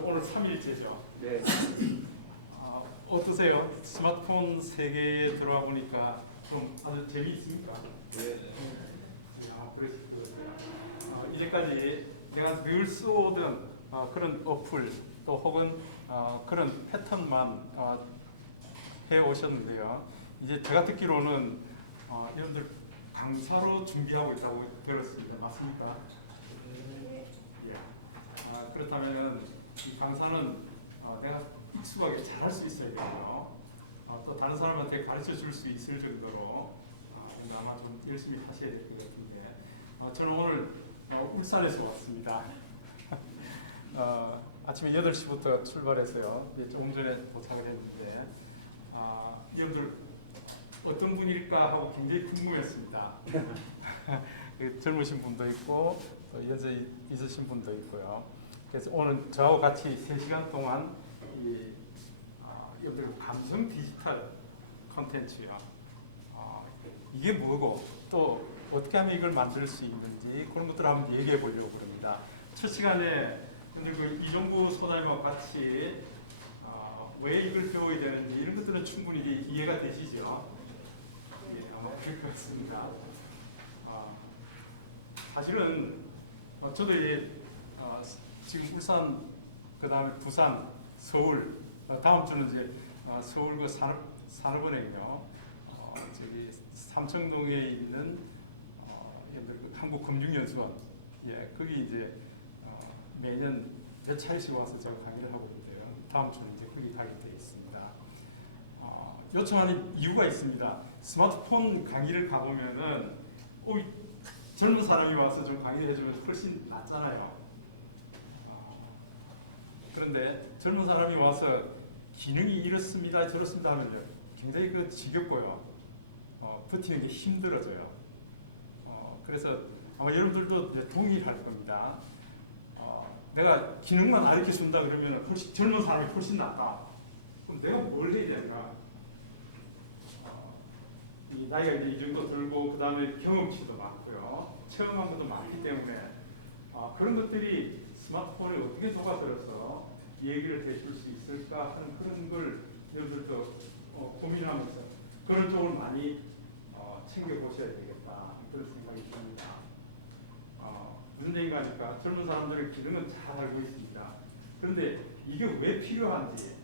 여러분들 오늘 3일째죠. 네. 어떠세요? 스마트폰 세계에 들어와 보니까 좀 아주 재미있습니까? 네. 그러시고요. 이제까지 내가 늘 써오던 그런 어플 또 혹은 그런 패턴만 해 오셨는데요. 이제 제가 듣기로는 여러분들 강사로 준비하고 있다고 들었습니다. 맞습니까? 예. 그렇다면 이 강사는 내가 익숙하게 잘할 수 있어야 되고요. 또 다른 사람한테 가르쳐 줄 수 있을 정도로 아마 좀 열심히 하셔야 될 것 같은데 저는 오늘 울산에서 왔습니다. 아침에 8시부터 출발해서요. 조금 전에 도착을 했는데 여러분들 어떤 분일까 하고 굉장히 궁금했습니다. 젊으신 분도 있고 또 연세 있으신 분도 있고요. 그래서 오늘 저하고 같이 3시간 동안 여러분들 감성 디지털 콘텐츠요. 이게 뭐고 또 어떻게 하면 이걸 만들 수 있는지 그런 것들을 한번 얘기해 보려고 합니다. 첫 시간에 그 이종구 소장님과 같이 왜 이걸 배워야 되는지 이런 것들은 충분히 이해가 되시죠? 예, 아마 그럴 것 같습니다. 사실은 저도 지금 울산, 그 다음에 부산, 서울, 다음 주는 이제 서울 그 산업은행이요. 저기 삼청동에 있는 한국금융연수원, 예, 거기 이제 매년 대차이씩 와서 제가 강의를 하고 있는데요. 다음 주는 이제 거기 가게 되어 있습니다. 요청하는 이유가 있습니다. 스마트폰 강의를 가보면은 젊은 사람이 와서 좀 강의를 해주면 훨씬 낫잖아요. 그런데 젊은 사람이 와서 기능이 이렇습니다, 저렇습니다 하면요. 굉장히 지겹고요. 버티는 게 힘들어져요. 그래서 아마 여러분들도 동의할 겁니다. 내가 기능만 가르쳐 준다 그러면 훨씬 젊은 사람이 훨씬 낫다. 그럼 내가 뭘 해야 될까? 이 나이가 이제 이 정도 들고 그 다음에 경험치도 많고요. 체험한 것도 많기 때문에 그런 것들이 스마트폰에 어떻게 녹아들어서 얘기를 해줄 수 있을까 하는 그런 걸 여러분들도 고민하면서 그런 쪽을 많이 챙겨보셔야 되겠다 그런 생각이 듭니다. 무슨 얘기가 하니까 젊은 사람들의 기능은 잘 알고 있습니다. 그런데 이게 왜 필요한지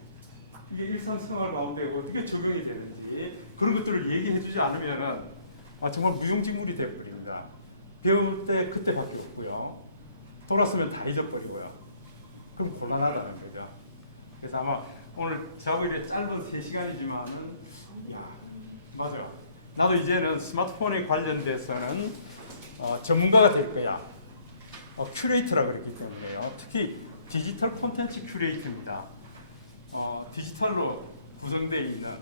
이게 일상생활 가운데 어떻게 적용이 되는지 그런 것들을 얘기해 주지 않으면 정말 무용지물이 되어버립니다. 배울 때 그때밖에 없고요. 돌았으면 다 잊어버리고요. 그럼 곤란하다는 거죠. 그래서 아마 오늘 저하고 이렇게 짧은 3시간이지만은 맞아요. 나도 이제는 스마트폰에 관련돼서는 전문가가 될 거야. 큐레이터라고 그랬기 때문에요. 특히 디지털 콘텐츠 큐레이터입니다. 디지털로 구성되어 있는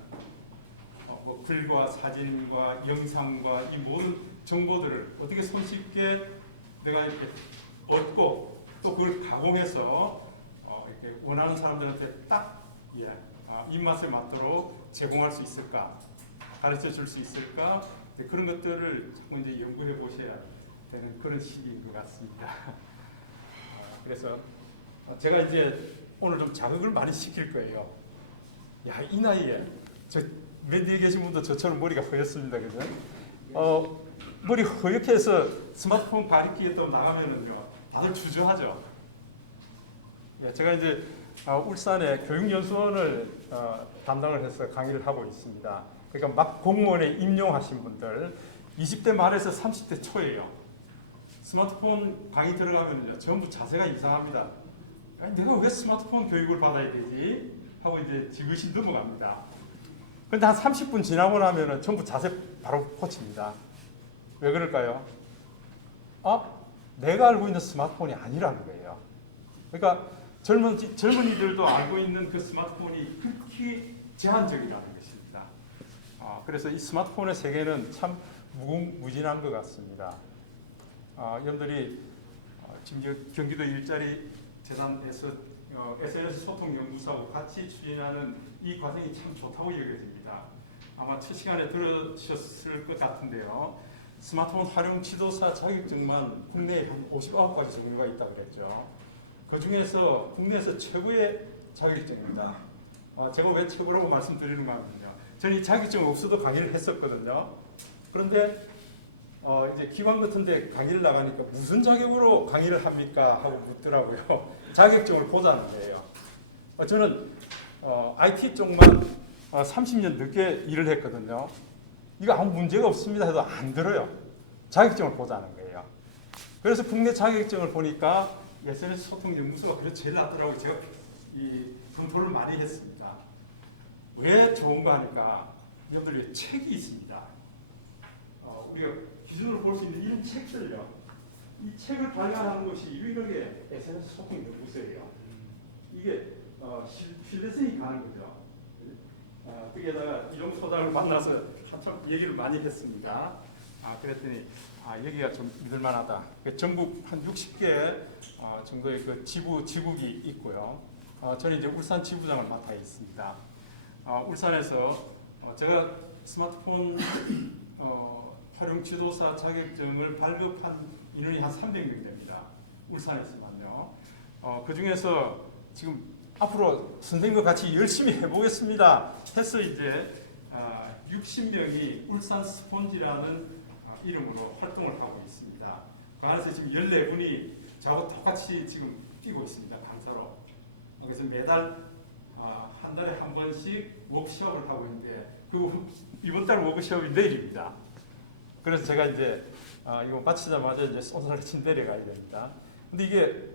글과 사진과 영상과 이 모든 정보들을 어떻게 손쉽게 내가 이렇게 얻고 또 그걸 가공해서 이렇게 원하는 사람들한테 딱 입맛에 맞도록 제공할 수 있을까, 가르쳐 줄 수 있을까, 그런 것들을 자꾸 이제 연구해 보셔야 되는 그런 시기인 것 같습니다. 그래서 제가 이제 오늘 좀 자극을 많이 시킬 거예요. 이 나이에 맨 뒤에 계신 분도 저처럼 머리가 허였습니다, 그죠? 머리 허옇게 해서 스마트폰 가리키에 또 나가면은요, 다들 주저하죠. 제가 이제 울산에 교육연수원을 담당을 해서 강의를 하고 있습니다. 그러니까 막 공무원에 임용하신 분들 20대 말에서 30대 초예요. 스마트폰 강의 들어가면요, 전부 자세가 이상합니다. 아니, 내가 왜 스마트폰 교육을 받아야 되지? 하고 이제 지그시 넘어갑니다. 그런데 한 30분 지나고 나면은 전부 자세 바로 고칩니다. 왜 그럴까요? 내가 알고 있는 스마트폰이 아니라는 거예요. 그러니까 젊은이들도 알고 있는 그 스마트폰이 극히 제한적이라는 것입니다. 그래서 이 스마트폰의 세계는 참 무궁무진한 것 같습니다. 여러분들이 지금 경기도 일자리 재단에서 SNS 소통 연구소하고 같이 추진하는 이 과정이 참 좋다고 여겨집니다. 아마 첫 시간에 들으셨을 것 같은데요. 스마트폰 활용 지도사 자격증만 국내에 한 59가지 종류가 있다고 그랬죠. 그 중에서 국내에서 최고의 자격증입니다. 제가 왜 최고라고 말씀드리는 거거든요. 저는 이 자격증 없어도 강의를 했었거든요. 그런데 이제 기관 같은데 강의를 나가니까 무슨 자격으로 강의를 합니까? 하고 묻더라고요. 자격증을 보자는 거예요. 저는 IT 쪽만 30년 늦게 일을 했거든요. 이거 아무 문제가 없습니다 해도 안 들어요. 자격증을 보자는 거예요. 그래서 국내 자격증을 보니까 SNS 소통 연구소가 그래도 제일 낫더라고요. 제가 이 검토를 많이 했습니다. 왜 좋은가 하니까 여러분들이 책이 있습니다. 우리가 기준으로 볼 수 있는 이런 책들요. 이 책을 발간하는 것이 유일하게 SNS 소통 연구소예요. 이게 신뢰성이 가는 거죠. 거기에다가 이런 소장을 만나서 한참 얘기를 많이 했습니다. 그랬더니 여기가 좀 믿을만하다. 전국 한 60개 정도의 그 지국이 있고요. 저는 이제 울산 지부장을 맡아 있습니다. 울산에서 제가 스마트폰 활용 지도사 자격증을 발급한 인원이 한 300명 됩니다. 울산에서만요. 그 중에서 지금 앞으로 선생님과 같이 열심히 해보겠습니다 해서 이제 60명이 울산 스폰지라는 이름으로 활동을 하고 있습니다. 그 안에서 지금 14분이 저하고 똑같이 지금 뛰고 있습니다. 강사로. 그래서 매달 한 달에 한 번씩 워크숍을 하고 있는데 이번 달 워크숍이 내일입니다. 그래서 제가 이제 이거 마치자마자 이제 손살레친 내려가야 됩니다. 근데 이게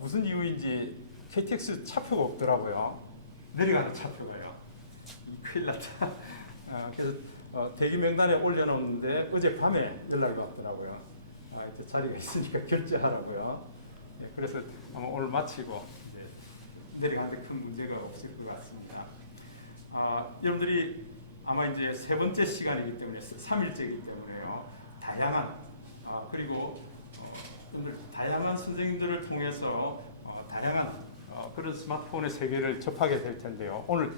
무슨 이유인지 KTX 차표가 없더라고요. 내려가는 차표가요. 큰일 났다. 그래서 대기 명단에 올려놓는데 어젯밤에 연락이 왔더라고요. 이렇게 자리가 있으니까 결제하라고요. 그래서 아마 오늘 마치고 내려가는데 큰 문제가 없을 것 같습니다. 여러분들이 아마 이제 세 번째 시간이기 때문에 3일째이기 때문에요. 다양한 그리고 오늘 다양한 선생님들을 통해서 다양한 그런 스마트폰의 세계를 접하게 될 텐데요. 오늘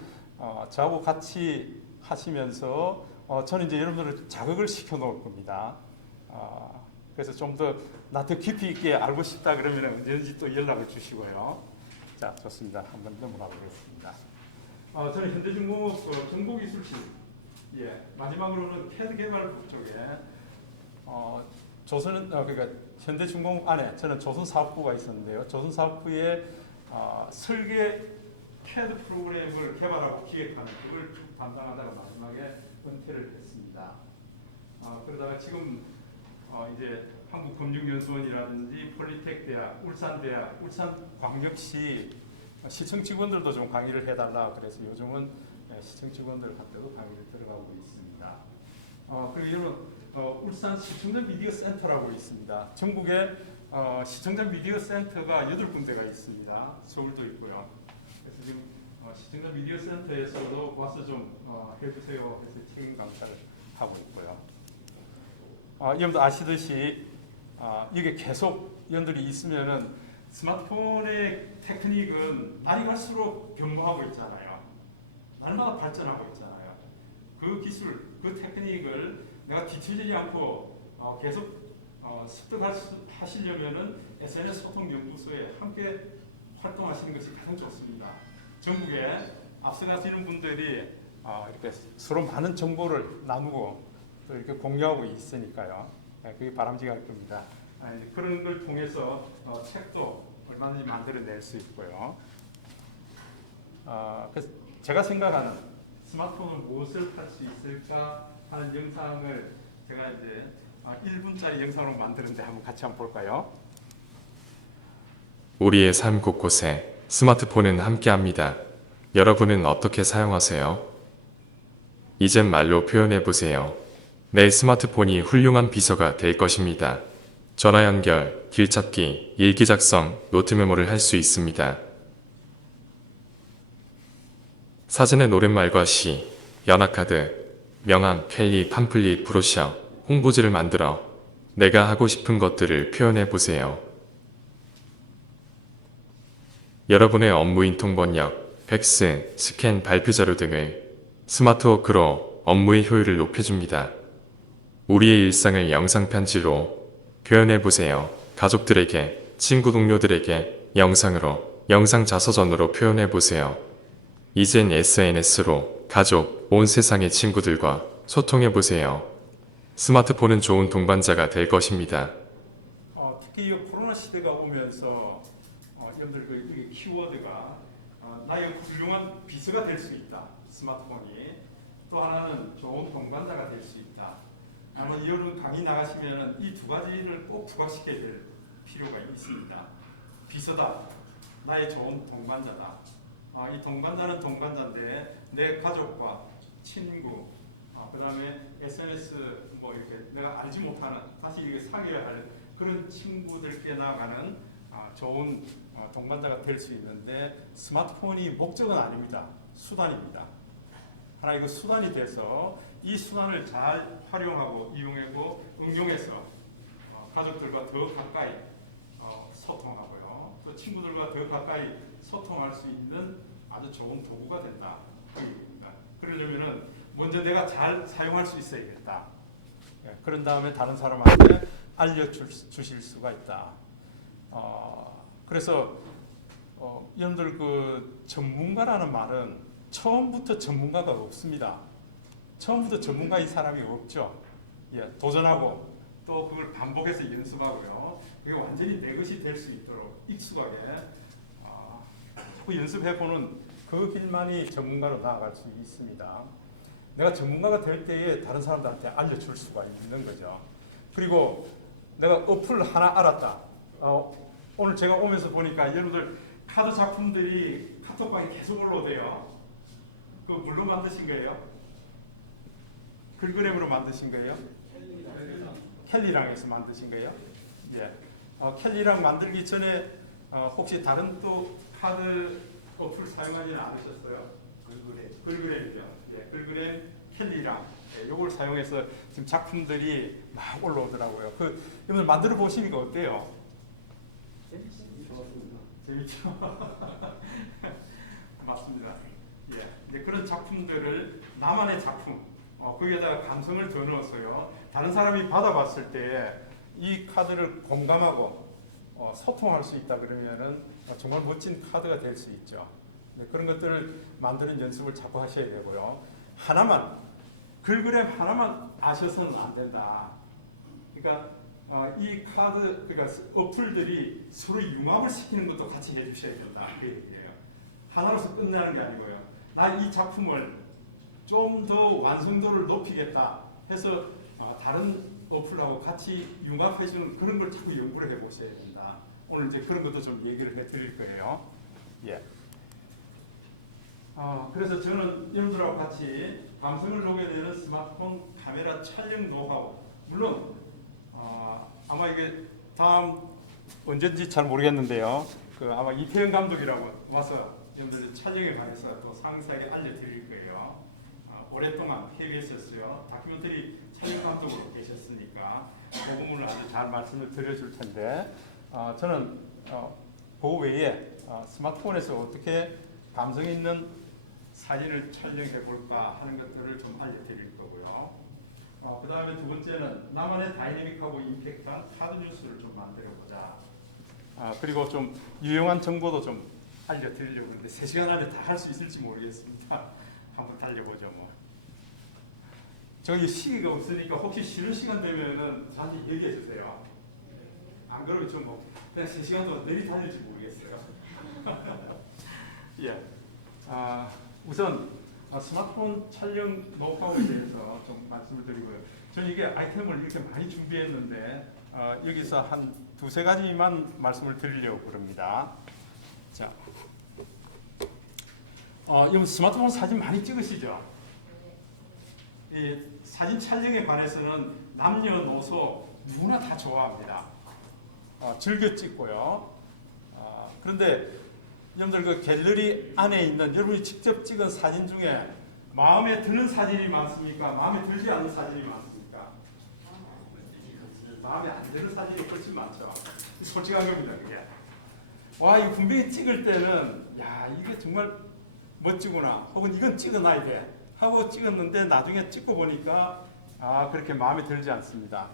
저하고 같이 하시면서 저는 이제 여러분들을 자극을 시켜 놓을 겁니다. 그래서 좀 더 나 더 깊이 있게 알고 싶다 그러면 언제든지 또 연락을 주시고요. 자, 좋습니다. 한번 넘어가 보겠습니다. 저는 현대중공업 정보기술실, 마지막으로는 CAD 개발부 쪽에 그러니까 현대중공업 안에 저는 조선사업부가 있었는데요. 조선사업부의 설계 CAD 프로그램을 개발하고 기획하는 그걸 담당하다가 마지막에 은퇴를 했습니다. 그러다가 지금 이제 한국금융연수원이라든지 폴리텍대학, 울산대학, 울산광역시 시청 직원들도 좀 강의를 해달라 그래서 요즘은 시청 직원들한테도 강의를 들어가고 있습니다. 그리고 이런 울산 시청자 미디어 센터라고 있습니다. 전국에 시청자 미디어 센터가 8군데가 있습니다. 서울도 있고요. 그래서 지금 시청자 미디어 센터에서도 와서 좀 해주세요 해서 책임 강사를 하고 있고요. 여러분도 아시듯이 이게 계속 여러분들이 있으면은 스마트폰의 테크닉은 날이 갈수록 변모하고 있잖아요. 날마다 발전하고 있잖아요. 그 기술, 그 테크닉을 내가 뒤처지지 않고 계속 습득하시려면은 SNS 소통연구소에 함께 활동하시는 것이 가장 좋습니다. 전국에 앞서가시는 분들이 이렇게 서로 많은 정보를 나누고 또 이렇게 공유하고 있으니까요. 그게 바람직할 겁니다. 그런 걸 통해서 책도 얼마든지 만들어낼 수 있고요. 그래서 제가 생각하는 스마트폰은 무엇을 할 수 있을까 하는 영상을 제가 이제 1분짜리 영상으로 만드는데 같이 한번 볼까요? 우리의 삶 곳곳에 스마트폰은 함께합니다. 여러분은 어떻게 사용하세요? 이젠 말로 표현해보세요. 내 스마트폰이 훌륭한 비서가 될 것입니다. 전화 연결, 길 찾기, 일기 작성, 노트 메모를 할 수 있습니다. 사전에 노랫말과 시, 연합카드, 명함, 캘리, 팜플릿, 브로셔, 홍보지를 만들어 내가 하고 싶은 것들을 표현해보세요. 여러분의 업무인 통번역, 팩스, 스캔, 발표자료 등을 스마트워크로 업무의 효율을 높여줍니다. 우리의 일상을 영상 편지로 표현해보세요. 가족들에게, 친구 동료들에게, 영상으로, 영상 자서전으로 표현해 보세요. 이젠 SNS로 가족, 온 세상의 친구들과 소통해 보세요. 스마트폰은 좋은 동반자가 될 것입니다. 특히 이 코로나 시대가 오면서 여러분들 그 키워드가 나의 훌륭한 비서가 될 수 있다. 스마트폰이 또 하나는 좋은 동반자가 될 수 있다. 아마 이런 강의 나가시면 이 두 가지를 꼭 부각시켜야 될 필요가 있습니다. 비서다. 나의 좋은 동반자다. 이 동반자는 동반자인데 내 가족과 친구, 그 다음에 SNS 뭐 이렇게 내가 알지 못하는 다시 이게 사귀어야 할 그런 친구들께 나아가는 좋은 동반자가 될 수 있는데 스마트폰이 목적은 아닙니다. 수단입니다. 하나 이거 수단이 돼서 이 수단을 잘 활용하고 이용하고 응용해서 가족들과 더 가까이 소통하고요. 또 친구들과 더 가까이 소통할 수 있는 아주 좋은 도구가 된다. 그러려면은 먼저 내가 잘 사용할 수 있어야겠다. 그런 다음에 다른 사람한테 알려주실 수가 있다. 그래서 여러분들 그 전문가라는 말은 처음부터 전문가가 없습니다. 처음부터 전문가인 사람이 없죠. 도전하고 또 그걸 반복해서 연습하고요. 그게 완전히 내 것이 될 수 있도록 익숙하게 자꾸 연습해보는 그 길만이 전문가로 나아갈 수 있습니다. 내가 전문가가 될 때에 다른 사람들한테 알려줄 수가 있는 거죠. 그리고 내가 어플 하나 알았다. 오늘 제가 오면서 보니까 여러분들 카드 작품들이 카톡방에 계속 올라오대요. 그거 물로 만드신 거예요? 글그램으로 만드신 거예요? 캘리랑에서 만드신 거예요? 예. 캘리랑 만들기 전에 혹시 다른 또 카드 어플 사용하지는 않으셨어요? 글그램이죠. 예, 글그램, 캘리랑 요걸 사용해서 지금 작품들이 막 올라오더라고요. 여러분 만들어 보시니까 어때요? 재밌죠? 맞습니다. 예, 그런 작품들을 나만의 작품, 거기에다가 감성을 더 넣어서요. 다른 사람이 받아봤을 때 이 카드를 공감하고 소통할 수 있다 그러면은 정말 멋진 카드가 될 수 있죠. 네, 그런 것들을 만드는 연습을 자꾸 하셔야 되고요. 하나만 글그램 하나만 아셔서는 안 된다. 그러니까 이 카드 그러니까 어플들이 서로 융합을 시키는 것도 같이 해주셔야 된다. 그 얘기예요. 하나로서 끝나는 게 아니고요. 나 이 작품을 좀 더 완성도를 높이겠다 해서 다른 어플하고 같이 융합해주는 그런 걸 자꾸 연구를 해보셔야 된다. 오늘 이제 그런 것도 좀 얘기를 해드릴 거예요. 예. 그래서 저는 여러분들하고 같이 감성을 녹여내는 스마트폰 카메라 촬영 노하우. 물론 아마 이게 다음 언제인지 잘 모르겠는데요. 아마 이태영 감독이라고 와서 여러분들 촬영에 관해서 또 상세하게 알려드릴 거예요. 오랫동안 KBS였어요. 다큐멘터리 촬영 감독으로 계셨으니까 그 부분을 아주 잘 말씀을 드려줄 텐데 저는 그 외에 스마트폰에서 어떻게 감성 있는 사진을 촬영해 볼까 하는 것들을 좀 알려드릴 거고요. 그 다음에 두 번째는 나만의 다이내믹하고 임팩트한 카드 뉴스를 좀 만들어 보자. 그리고 좀 유용한 정보도 좀 알려드리려고 하는데 3시간 안에 다 할 수 있을지 모르겠습니다. 한번 달려보죠 뭐. 저기 시기가 없으니까 혹시 쉬는 시간 되면은 저한테 얘기해 주세요. 안 그러면 좀 뭐 그냥 3시간 동안 내리 달릴지 모르겠어요. 예. 우선 스마트폰 촬영 노하우에 대해서 좀 말씀을 드리고요. 저는 이게 아이템을 이렇게 많이 준비했는데 여기서 한 2-3가지만 말씀을 드리려고 그럽니다. 자, 여러분 스마트폰 사진 많이 찍으시죠? 이 사진 촬영에 관해서는 남녀노소 누구나 다 좋아합니다. 즐겨 찍고요. 그런데 여러분들 그 갤러리 안에 있는 여러분이 직접 찍은 사진 중에 마음에 드는 사진이 많습니까? 마음에 들지 않는 사진이 많습니까? 마음에 안 드는 사진이 훨씬 많죠. 솔직한 겁니다, 그게. 와, 이거 분명히 찍을 때는 야, 이게 정말 멋지구나. 혹은 이건 찍어놔야 돼. 하고 찍었는데 나중에 찍고 보니까 그렇게 마음에 들지 않습니다.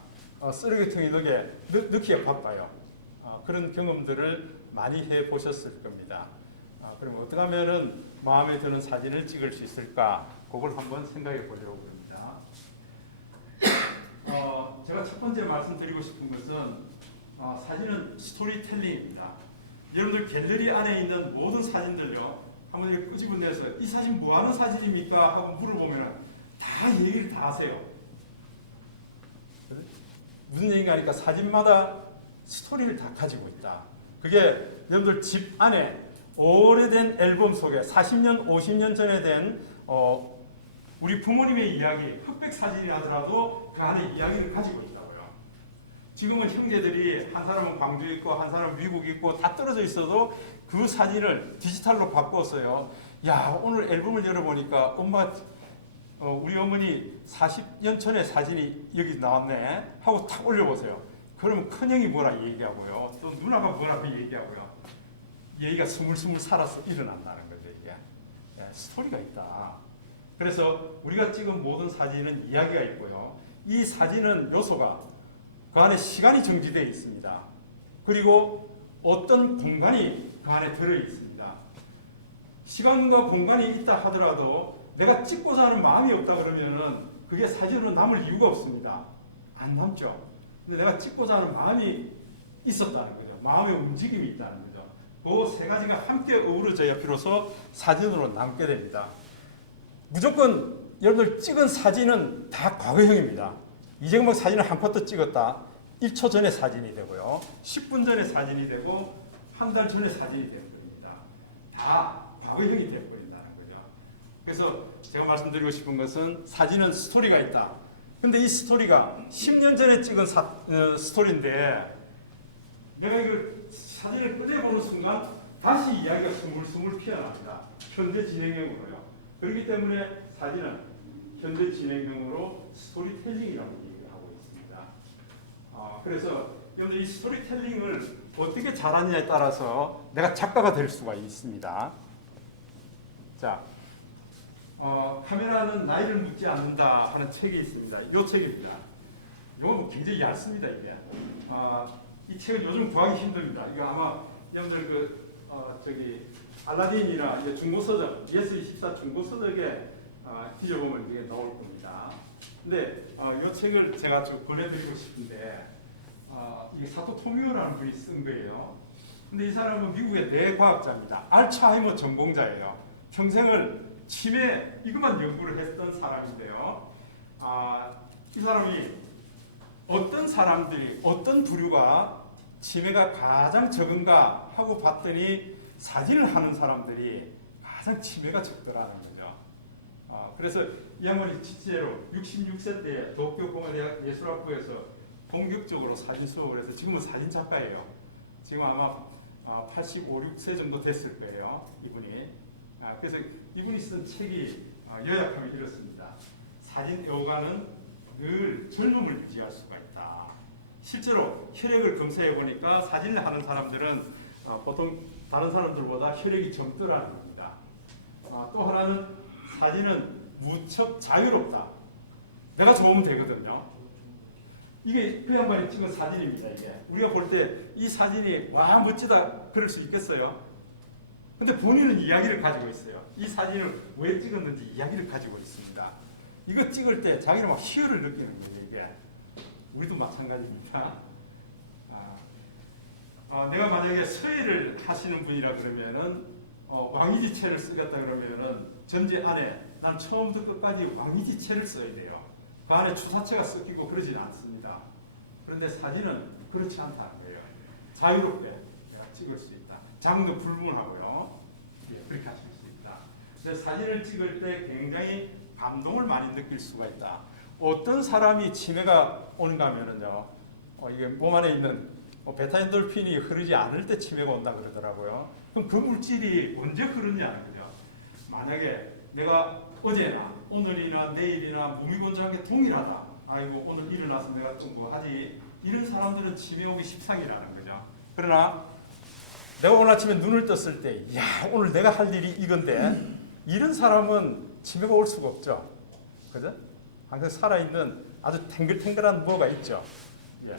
쓰레기통에 넣기가 바빠요. 그런 경험들을 많이 해 보셨을 겁니다. 그럼 어떻게 하면은 마음에 드는 사진을 찍을 수 있을까? 그걸 한번 생각해 보려고 합니다. 제가 첫 번째 말씀드리고 싶은 것은 사진은 스토리텔링입니다. 여러분들 갤러리 안에 있는 모든 사진들요, 한번 이렇게 끄집어내서 이 사진 뭐 하는 사진입니까? 하고 물어보면 다 얘기를 다 하세요. 무슨 얘기가 하니까 사진마다 스토리를 다 가지고 있다. 그게 여러분들 집 안에 오래된 앨범 속에 40년, 50년 전에 된 우리 부모님의 이야기, 흑백 사진이 하더라도 그 안에 이야기를 가지고 있다고요. 지금은 형제들이 한 사람은 광주에 있고 한 사람은 미국에 있고 다 떨어져 있어도 그 사진을 디지털로 바꿨어요. 야, 오늘 앨범을 열어보니까 엄마, 우리 어머니 40년 전에 사진이 여기 나왔네 하고 탁 올려보세요. 그러면 큰형이 뭐라 얘기하고요. 또 누나가 뭐라고 얘기하고요. 얘기가 스물스물 살아서 일어난다는 거죠. 이게 스토리가 있다. 그래서 우리가 찍은 모든 사진은 이야기가 있고요. 이 사진은 요소가 그 안에 시간이 정지되어 있습니다. 그리고 어떤 공간이 그 안에 들어 있습니다. 시간과 공간이 있다 하더라도 내가 찍고자 하는 마음이 없다 그러면은 그게 사진으로 남을 이유가 없습니다. 안 남죠. 근데 내가 찍고자 하는 마음이 있었다는 거죠. 마음의 움직임이 있다는 거죠. 그 세 가지가 함께 어우러져야 비로소 사진으로 남게 됩니다. 무조건 여러분들 찍은 사진은 다 과거형입니다. 이재명 사진을 한 컷 더 찍었다. 1초 전에 사진이 되고요. 10분 전에 사진이 되고 한 달 전에 사진이 되는 겁니다. 다 과거형이 되어버린다는 거죠. 그래서 제가 말씀드리고 싶은 것은 사진은 스토리가 있다. 근데 이 스토리가 10년 전에 찍은 스토리인데 내가 이걸 사진을 꺼내보는 순간 다시 이야기가 스물스물 피어납니다. 현대 진행형으로요. 그렇기 때문에 사진은 현대 진행형으로 스토리텔링이라고 얘기를 하고 있습니다. 그래서 여러분들 이 스토리텔링을 어떻게 잘하느냐에 따라서 내가 작가가 될 수가 있습니다. 자, 카메라는 나이를 묻지 않는다 하는 책이 있습니다. 이 책입니다. 이건 굉장히 얇습니다. 이게. 이 책은 요즘 구하기 힘듭니다. 이거 아마 여러분들 알라딘이나 이제 중고서적, 예스24 중고서적에 뒤져보면 이게 나올 겁니다. 근데 이 책을 제가 좀 권해드리고 싶은데 이게 사토 토미오라는 분이 쓴 거예요. 근데 이 사람은 미국의 뇌과학자입니다. 알츠하이머 전공자예요. 평생을 치매 이것만 연구를 했던 사람인데요. 이 사람이 어떤 사람들이 어떤 부류가 치매가 가장 적은가 하고 봤더니 사진을 하는 사람들이 가장 치매가 적더라는 거죠. 그래서 이 양반이 실제로 66세 때 도쿄 공화대학 예술학부에서 본격적으로 사진 수업을 해서 지금은 사진 작가예요. 지금 아마 85, 6세 정도 됐을 거예요. 이분이. 그래서 이분이 쓴 책이 요약하면 이렇습니다. 사진 애호가는 늘 젊음을 유지할 수가 있다. 실제로 혈액을 검사해 보니까 사진을 하는 사람들은 보통 다른 사람들보다 혈액이 젊더라는 겁니다. 또 하나는 사진은 무척 자유롭다. 내가 좋으면 되거든요. 이게 그 양반이 찍은 사진입니다. 이게 우리가 볼 때 이 사진이 와 멋지다 그럴 수 있겠어요. 근데 본인은 이야기를 가지고 있어요. 이 사진을 왜 찍었는지 이야기를 가지고 있습니다. 이거 찍을 때 자기는 막 희열을 느끼는 거예요. 이게 우리도 마찬가지입니다. 내가 만약에 서예를 하시는 분이라 그러면은 왕이지체를 쓰겠다 그러면은 전제 안에 난 처음부터 끝까지 왕이지체를 써야 돼요. 그 안에 주사체가 섞이고 그러진 않습니다. 그런데 사진은 그렇지 않다는 거예요. 자유롭게 내가 찍을 수 있다. 장르 불문하고요. 그렇게 하실 수 있다. 근데 사진을 찍을 때 굉장히 감동을 많이 느낄 수가 있다. 어떤 사람이 치매가 오는가 하면은요, 이게 몸 안에 있는 베타엔돌핀이 흐르지 않을 때 치매가 온다 그러더라고요. 그럼 그 물질이 언제 흐르냐는 거죠. 만약에 내가 어제나 오늘이나 내일이나 몸이 건조하게 동일하다. 아이고 오늘 일어나서 내가 또 뭐 하지. 이런 사람들은 치매 오기 십상이라는 거죠. 그러나 내가 오늘 아침에 눈을 떴을 때, 야 오늘 내가 할 일이 이건데 이런 사람은 치매가 올 수가 없죠. 그죠? 항상 살아있는 아주 탱글탱글한 뭐가 있죠. 예.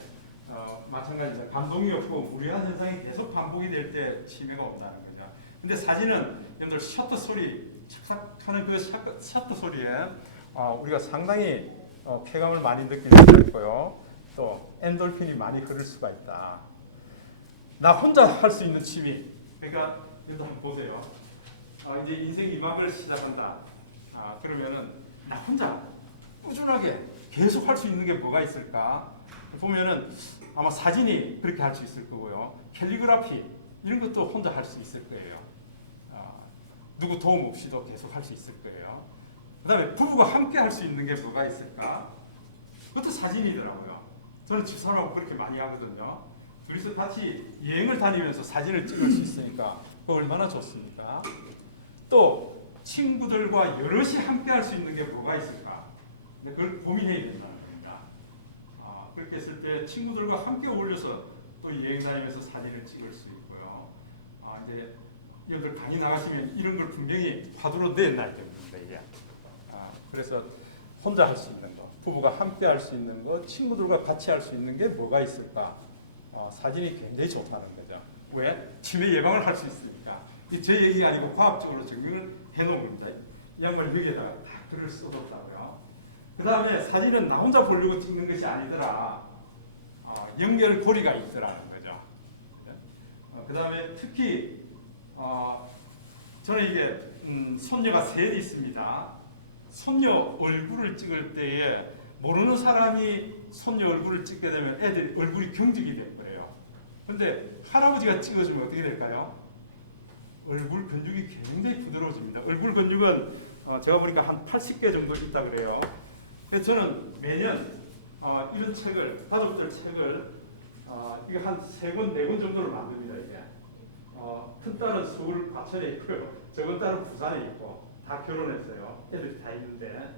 마찬가지입니다. 감동이 없고 무리한 현상이 계속 반복이 될 때 치매가 온다는 거죠. 근데 사진은 여러분들 셔터 소리, 착착하는 그 셔터 소리에 우리가 상당히 쾌감을 많이 느낄 수가 있고요. 또 엔돌핀이 많이 흐를 수가 있다. 나 혼자 할 수 있는 취미. 그러니까 여러분 한번 보세요. 이제 인생 2막을 시작한다. 그러면은 나 혼자 꾸준하게 계속 할 수 있는 게 뭐가 있을까? 보면은 아마 사진이 그렇게 할 수 있을 거고요. 캘리그라피 이런 것도 혼자 할 수 있을 거예요. 누구 도움 없이도 계속 할 수 있을 거예요. 그 다음에 부부가 함께 할 수 있는 게 뭐가 있을까? 그것도 사진이더라고요. 저는 집사람하고 그렇게 많이 하거든요. 둘이서 같이 여행을 다니면서 사진을 찍을 수 있으니까 그거 얼마나 좋습니까? 또 친구들과 여럿이 함께 할 수 있는 게 뭐가 있을까? 그걸 고민해야 된다는 겁니다. 그렇게 했을 때 친구들과 함께 어울려서 또 여행 다니면서 사진을 찍을 수 있고요. 이제 여러분들 강의 나가시면 이런 걸 분명히 화두로 내놔야 됩니다. 이게. 그래서 혼자 할 수 있는 거, 부부가 함께 할 수 있는 거, 친구들과 같이 할 수 있는 게 뭐가 있을까? 사진이 굉장히 좋다는 거죠. 왜? 치매 예방을 할 수 있으니까. 제 얘기가 아니고 과학적으로 증명을 해놓은 겁니다. 이 양말 여기에다가 다 글을 써뒀다고요. 그 다음에 사진은 나 혼자 보려고 찍는 것이 아니더라. 연결고리가 있더라는 거죠. 그 다음에 특히 저는 이게 손녀가 셋이 있습니다. 손녀 얼굴을 찍을 때에 모르는 사람이 손녀 얼굴을 찍게 되면 애들이 얼굴이 경직이 될 거예요. 근데 할아버지가 찍어주면 어떻게 될까요? 얼굴 근육이 굉장히 부드러워집니다. 얼굴 근육은 제가 보니까 한 80개 정도 있다 그래요. 그래서 저는 매년 이런 책을, 가족들 책을 이거 한 3권, 4권 정도를 만듭니다. 이게. 큰 딸은 서울 과천에 있고요. 적은 딸은 부산에 있고 다 결혼했어요. 애들이 다 있는데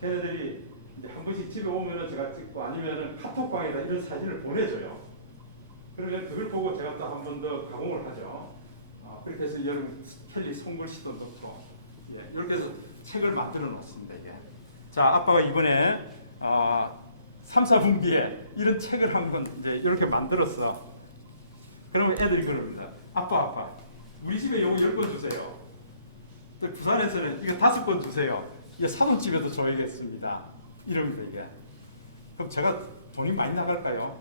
걔네들이 이제 한 번씩 집에 오면은 제가 찍고 아니면은 카톡방에다 이런 사진을 보내줘요. 그러면 그걸 보고 제가 또 한 번 더 가공을 하죠. 그렇게 해서 여러분 켈리 송글 씨도 넣고 이렇게 해서 책을 만들어 놓습니다. 이게. 자, 아빠가 이번에 3, 4분기에 이런 책을 한번 이제 이렇게 만들었어. 그러면 애들이 그럽니다. 아빠, 우리 집에 요거 10권 주세요. 또 부산에서는 이거 5권 주세요. 이거 사돈집에도 줘야겠습니다. 이러면 이게. 그럼 제가 돈이 많이 나갈까요?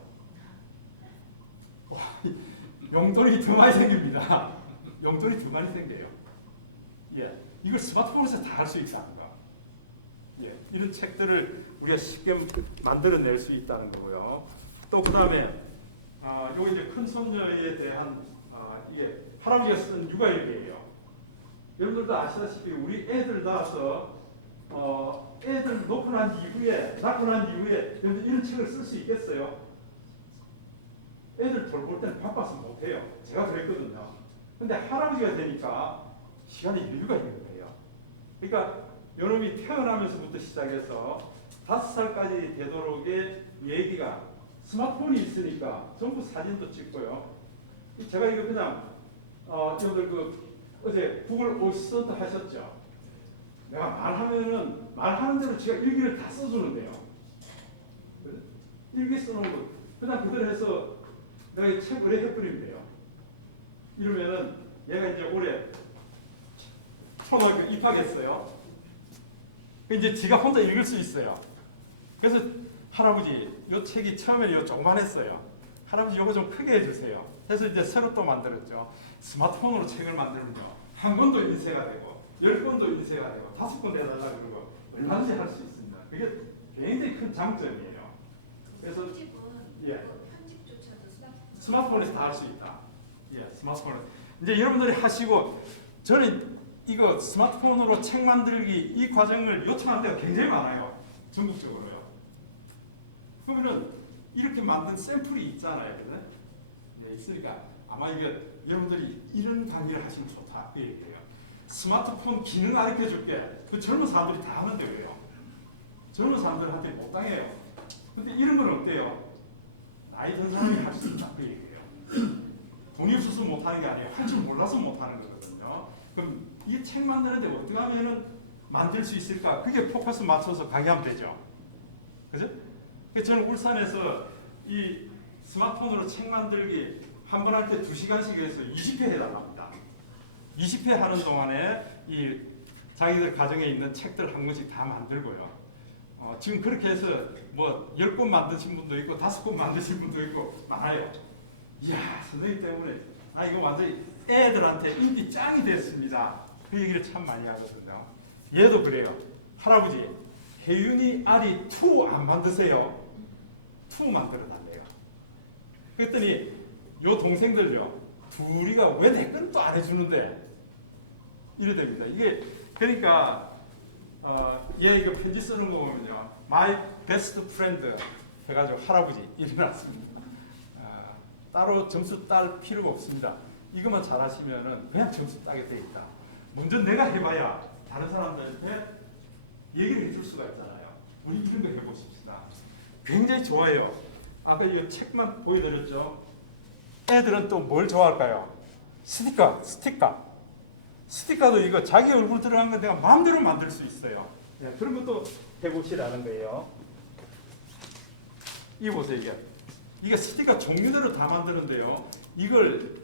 용돈이 더 많이 생깁니다. 용돈이 더 많이 생겨요. 예, 이걸 스마트폰에서 다 할 수 있다는 거. 예, 이런 책들을 우리가 쉽게 만들어낼 수 있다는 거고요. 또 그 다음에 요거 이제 큰 손녀에 대한 이게 할아버지가 쓴 육아일기예요. 여러분들도 아시다시피 우리 애들 낳아서 애들 낳고 난 이후에 여러분들 이런 책을 쓸 수 있겠어요? 애들 돌볼 때는 바빠서 못해요. 제가 그랬거든요. 근데 할아버지가 되니까 시간에 여유가 있는 거예요. 그러니까 요놈이 태어나면서부터 시작해서 5살까지 되도록의 얘기가 스마트폰이 있으니까 전부 사진도 찍고요. 제가 이거 그냥 여러분들 어제 구글 어시스턴트 하셨죠? 내가 말하면은 말하는 대로 제가 일기를 다 써주는데요. 일기 써놓은 거 그냥 그대로 해서 내가 이 책 의뢰해버리면 돼요. 이러면은 얘가 이제 올해 초등학교 입학했어요. 이제 지가 혼자 읽을 수 있어요. 그래서 할아버지, 요 책이 처음에 요 조그만했어요. 할아버지 요거 좀 크게 해주세요. 그래서 이제 새로 또 만들었죠. 스마트폰으로 책을 만들면요. 한 권도 인쇄가 되고, 10권도 인쇄가 되고, 5권 해달라 그러고, 얼마든지 할 수 있습니다. 그게 굉장히 큰 장점이에요. 그래서, 예. 스마트폰에서 다 할 수 있다. 예, 스마트폰을. 이제 여러분들이 하시고, 저는 이거 스마트폰으로 책 만들기 이 과정을 요청한 데가 굉장히 많아요. 전국적으로요. 그러면은 이렇게 만든 샘플이 있잖아요. 네, 있으니까 아마 이게 여러분들이 이런 강의를 하시면 좋다. 그 얘기예요. 스마트폰 기능 가르쳐 줄게. 그 젊은 사람들이 다 하는데 왜요? 젊은 사람들한테 못 당해요. 근데 이런 건 어때요? 나이 든 사람이 할 수 있다. 그 얘기예요. 동일수수 못하는 게 아니에요. 할 줄 몰라서 못하는 거거든요. 그럼 이 책 만드는데 어떻게 하면은 만들 수 있을까? 그게 포커스 맞춰서 강의하면 되죠. 그죠? 저는 울산에서 이 스마트폰으로 책 만들기 한 번 할 때 2시간씩 해서 20회 해달랍니다. 20회 하는 동안에 이 자기들 가정에 있는 책들 한 권씩 다 만들고요. 지금 그렇게 해서 뭐 10권 만드신 분도 있고 5권 만드신 분도 있고 많아요. 이야, 선생님 때문에 나 이거 완전히 애들한테 인기 짱이 됐습니다. 그 얘기를 참 많이 하거든요. 얘도 그래요. 할아버지, 혜윤이 아리 2 안 만드세요. 2 만들어 달래요. 그랬더니 요 동생들요, 둘이가 왜 내 건 또 안 해주는데 이래 됩니다. 이게 그러니까 얘 이거 편지 쓰는 거 보면요, My best friend 해가지고 할아버지 일어났습니다. 따로 점수 딸 필요가 없습니다. 이것만 잘하시면은 그냥 점수 따게 돼 있다. 먼저 내가 해봐야 다른 사람들한테 얘기를 해줄 수가 있잖아요. 우리 이런 거 해보십시다. 굉장히 좋아해요. 아까 이 책만 보여드렸죠. 애들은 또 뭘 좋아할까요? 스티커도 이거 자기 얼굴 들어간 거 내가 마음대로 만들 수 있어요. 네, 그런 것도 해보시라는 거예요. 이거 보세요. 이게 스티커 종류대로 다 만드는데요. 이걸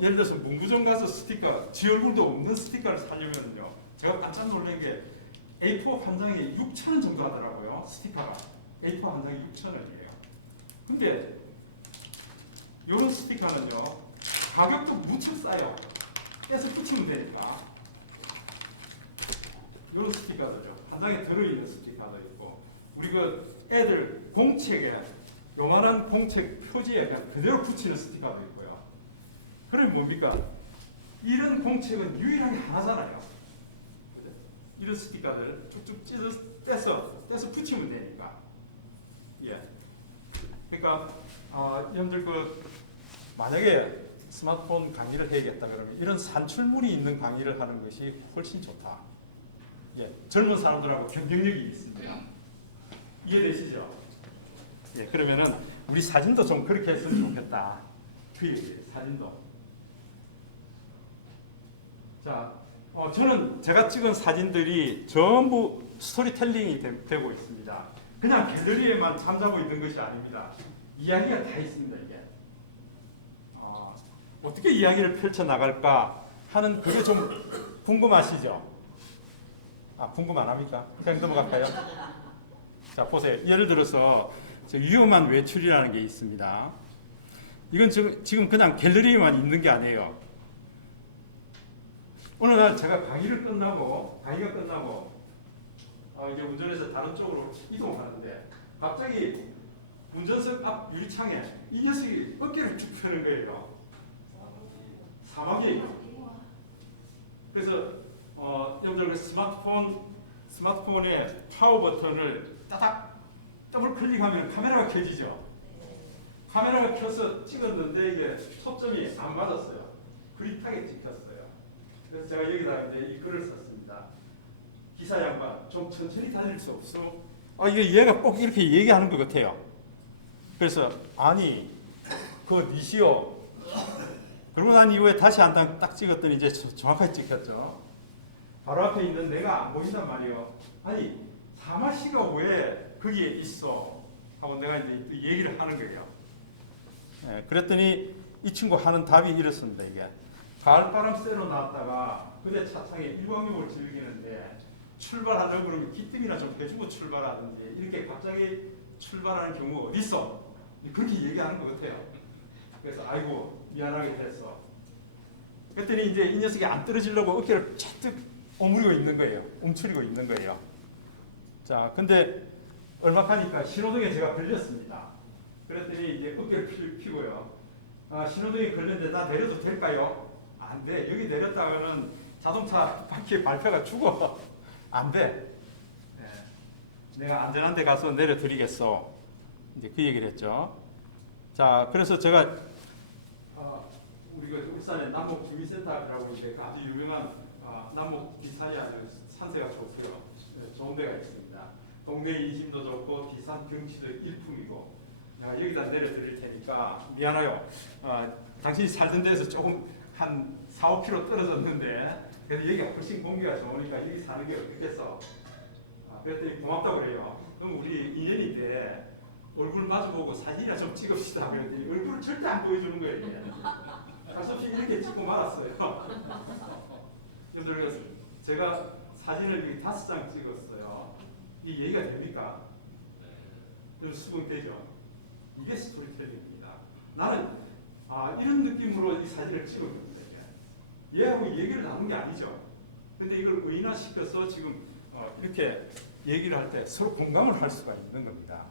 예를 들어서 문구점 가서 스티커, 지 얼굴도 없는 스티커를 사려면요, 제가 깜짝 놀란 게 A4 한 장에 6,000원 정도 하더라고요. 스티커가 A4 한 장에 6,000원이에요. 근데 이런 스티커는요, 가격도 무척 싸요. 깨서 붙이면 되니까. 이런 스티커들요, 한 장에 들어있는 스티커도 있고, 우리 그 애들 공책에, 요만한 공책 표지에 그냥 그대로 붙이는 스티커도 있고요. 그럼 뭡니까? 이런 공책은 유일하게 하나잖아요. 이런 스티커들 쭉쭉 떼서 붙이면 되니까. 예. 그러니까 여러분들 만약에 스마트폰 강의를 해야겠다 그러면 이런 산출물이 있는 강의를 하는 것이 훨씬 좋다. 예. 젊은 사람들하고 경쟁력이 있습니다. 이해되시죠? 예. 그러면은 우리 사진도 좀 그렇게 했으면 좋겠다. 그 얘기예요. 사진도. 자, 저는 제가 찍은 사진들이 전부 스토리텔링이 되고 있습니다. 그냥 갤러리에만 잠자고 있는 것이 아닙니다. 이야기가 다 있습니다. 이게 어떻게 이야기를 펼쳐 나갈까 하는 그게 좀 궁금하시죠? 궁금 안 합니까? 그냥 넘어갈까요? 자, 보세요. 예를 들어서 위험한 외출이라는 게 있습니다. 이건 지금 그냥 갤러리에만 있는 게 아니에요. 어느 날 제가 강의가 끝나고 이제 운전해서 다른 쪽으로 이동하는데 갑자기 운전석 앞 유리창에 이 녀석이 어깨를 쭉 펴는 거예요. 사막이에요. 그래서 여러분들 스마트폰의 파워 버튼을 따닥 더블 클릭하면 카메라가 켜지죠. 카메라가 켜서 찍었는데 이게 초점이 안 맞았어요. 그립하게 찍혔어요. 그래서 제가 여기다 이제 이 글을 썼습니다. 기사 양반, 좀 천천히 달릴 수 없어? 이게 얘가 꼭 이렇게 얘기하는 것 같아요. 그래서 아니, 그거 니시오. 그러고 난 이후에 다시 한 장 딱 찍었더니 이제 정확하게 찍혔죠. 바로 앞에 있는 내가 안 보인단 말이에요. 아니, 사마씨가 왜 거기에 있어? 하고 내가 이제 얘기를 하는 거예요. 네, 그랬더니 이 친구 하는 답이 이렇습니다. 이게 가을바람 쐬러 나왔다가 그대 차창에 일광욕을 즐기는데 출발하려고 그러면 기뜸이나 좀 해주고 출발하든지 이렇게 갑자기 출발하는 경우가 어디 있어? 그렇게 얘기하는 것 같아요. 그래서 아이고 미안하게 됐어. 그랬더니 이제 이 녀석이 안 떨어지려고 어깨를 잔뜩 오므리고 있는 거예요. 움츠리고 있는 거예요. 자, 근데 얼마 가니까 신호등에 제가 걸렸습니다. 그랬더니 이제 어깨를 펴고요. 신호등에 걸렸는데 나 내려도 될까요? 안 돼. 여기 내렸다가는 자동차 바퀴에 발표가 죽어. 안 돼. 네. 내가 안전한 데 가서 내려드리겠어. 이제 그 얘기를 했죠. 자, 그래서 제가 우리가 울산에 남목 주민센터라고 이제 아주 유명한 남목 비산이 아주 산세가 좋고요. 좋은 데가 있습니다. 동네 인심도 좋고 비산 경치도 일품이고 내가 여기다 내려드릴 테니까 미안해요. 당신이 살던 데에서 조금 한 4, 5km 떨어졌는데 그래도 여기가 훨씬 공기가 좋으니까 여기 사는 게 어떻겠어? 그랬더니 고맙다고 그래요. 그럼 우리 인연인데 얼굴 마주보고 사진이나 좀 찍읍시다 그랬더니 얼굴을 절대 안 보여주는 거예요. 이게. 할 수 없이 이렇게 찍고 말았어요. 그래서 제가 사진을 이렇게 5장 찍었어요. 이 얘기가 됩니까? 좀 수긍되죠? 이게 스토리텔링입니다. 나는 이런 느낌으로 이 사진을 찍었거든요. 얘하고 얘기를 나눈 게 아니죠. 근데 이걸 의인화시켜서 지금 이렇게 얘기를 할 때 서로 공감을 할 수가 있는 겁니다.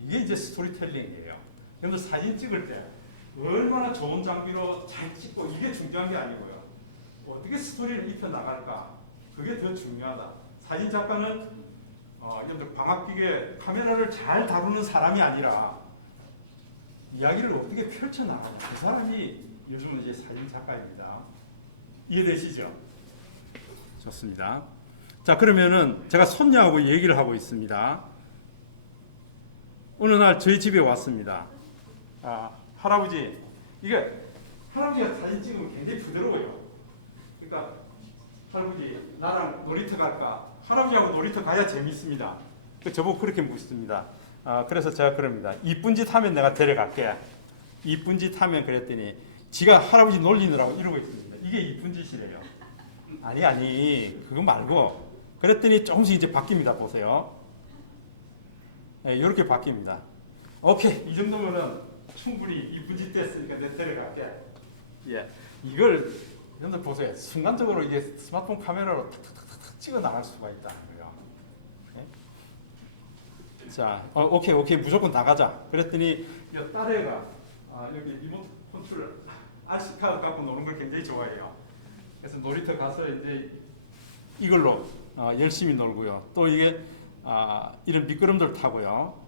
이게 이제 스토리텔링이에요. 여러분 사진 찍을 때 얼마나 좋은 장비로 잘 찍고 이게 중요한 게 아니고요. 어떻게 스토리를 입혀 나갈까? 그게 더 중요하다. 사진 작가는 여러분들 광학기계 카메라를 잘 다루는 사람이 아니라 이야기를 어떻게 펼쳐 나가냐. 그 사람이 요즘은 이제 사진 작가입니다. 이해되시죠? 좋습니다. 자, 그러면은 제가 손녀하고 얘기를 하고 있습니다. 어느 날 저희 집에 왔습니다. 할아버지, 이게 할아버지가 사진 찍으면 굉장히 부드러워요. 그러니까 할아버지 나랑 놀이터 갈까? 할아버지하고 놀이터 가야 재밌습니다. 저보고 그렇게 묻습니다. 그래서 제가 그럽니다. 이쁜 짓 하면 내가 데려갈게. 이쁜 짓 하면 그랬더니 지가 할아버지 놀리느라고 이러고 있습니다. 이게 이쁜 짓이래요. 아니 그거 말고 그랬더니 조금씩 이제 바뀝니다. 보세요. 네, 이렇게 바뀝니다. 오케이, 이 정도면은 충분히 이쁜 짓 됐으니까 내가 데려갈게. 예, 이걸 여러분들 보세요. 순간적으로 이게 스마트폰 카메라로 탁탁탁탁 찍어 나갈 수가 있다는 거예요. 네? 자, 오케이 무조건 나가자. 그랬더니 이 딸애가 여기 리모트 컨트롤 RC 카드 갖고 노는 걸 굉장히 좋아해요. 그래서 놀이터 가서 이제 이걸로 열심히 놀고요. 또 이게 이런 미끄럼들 타고요.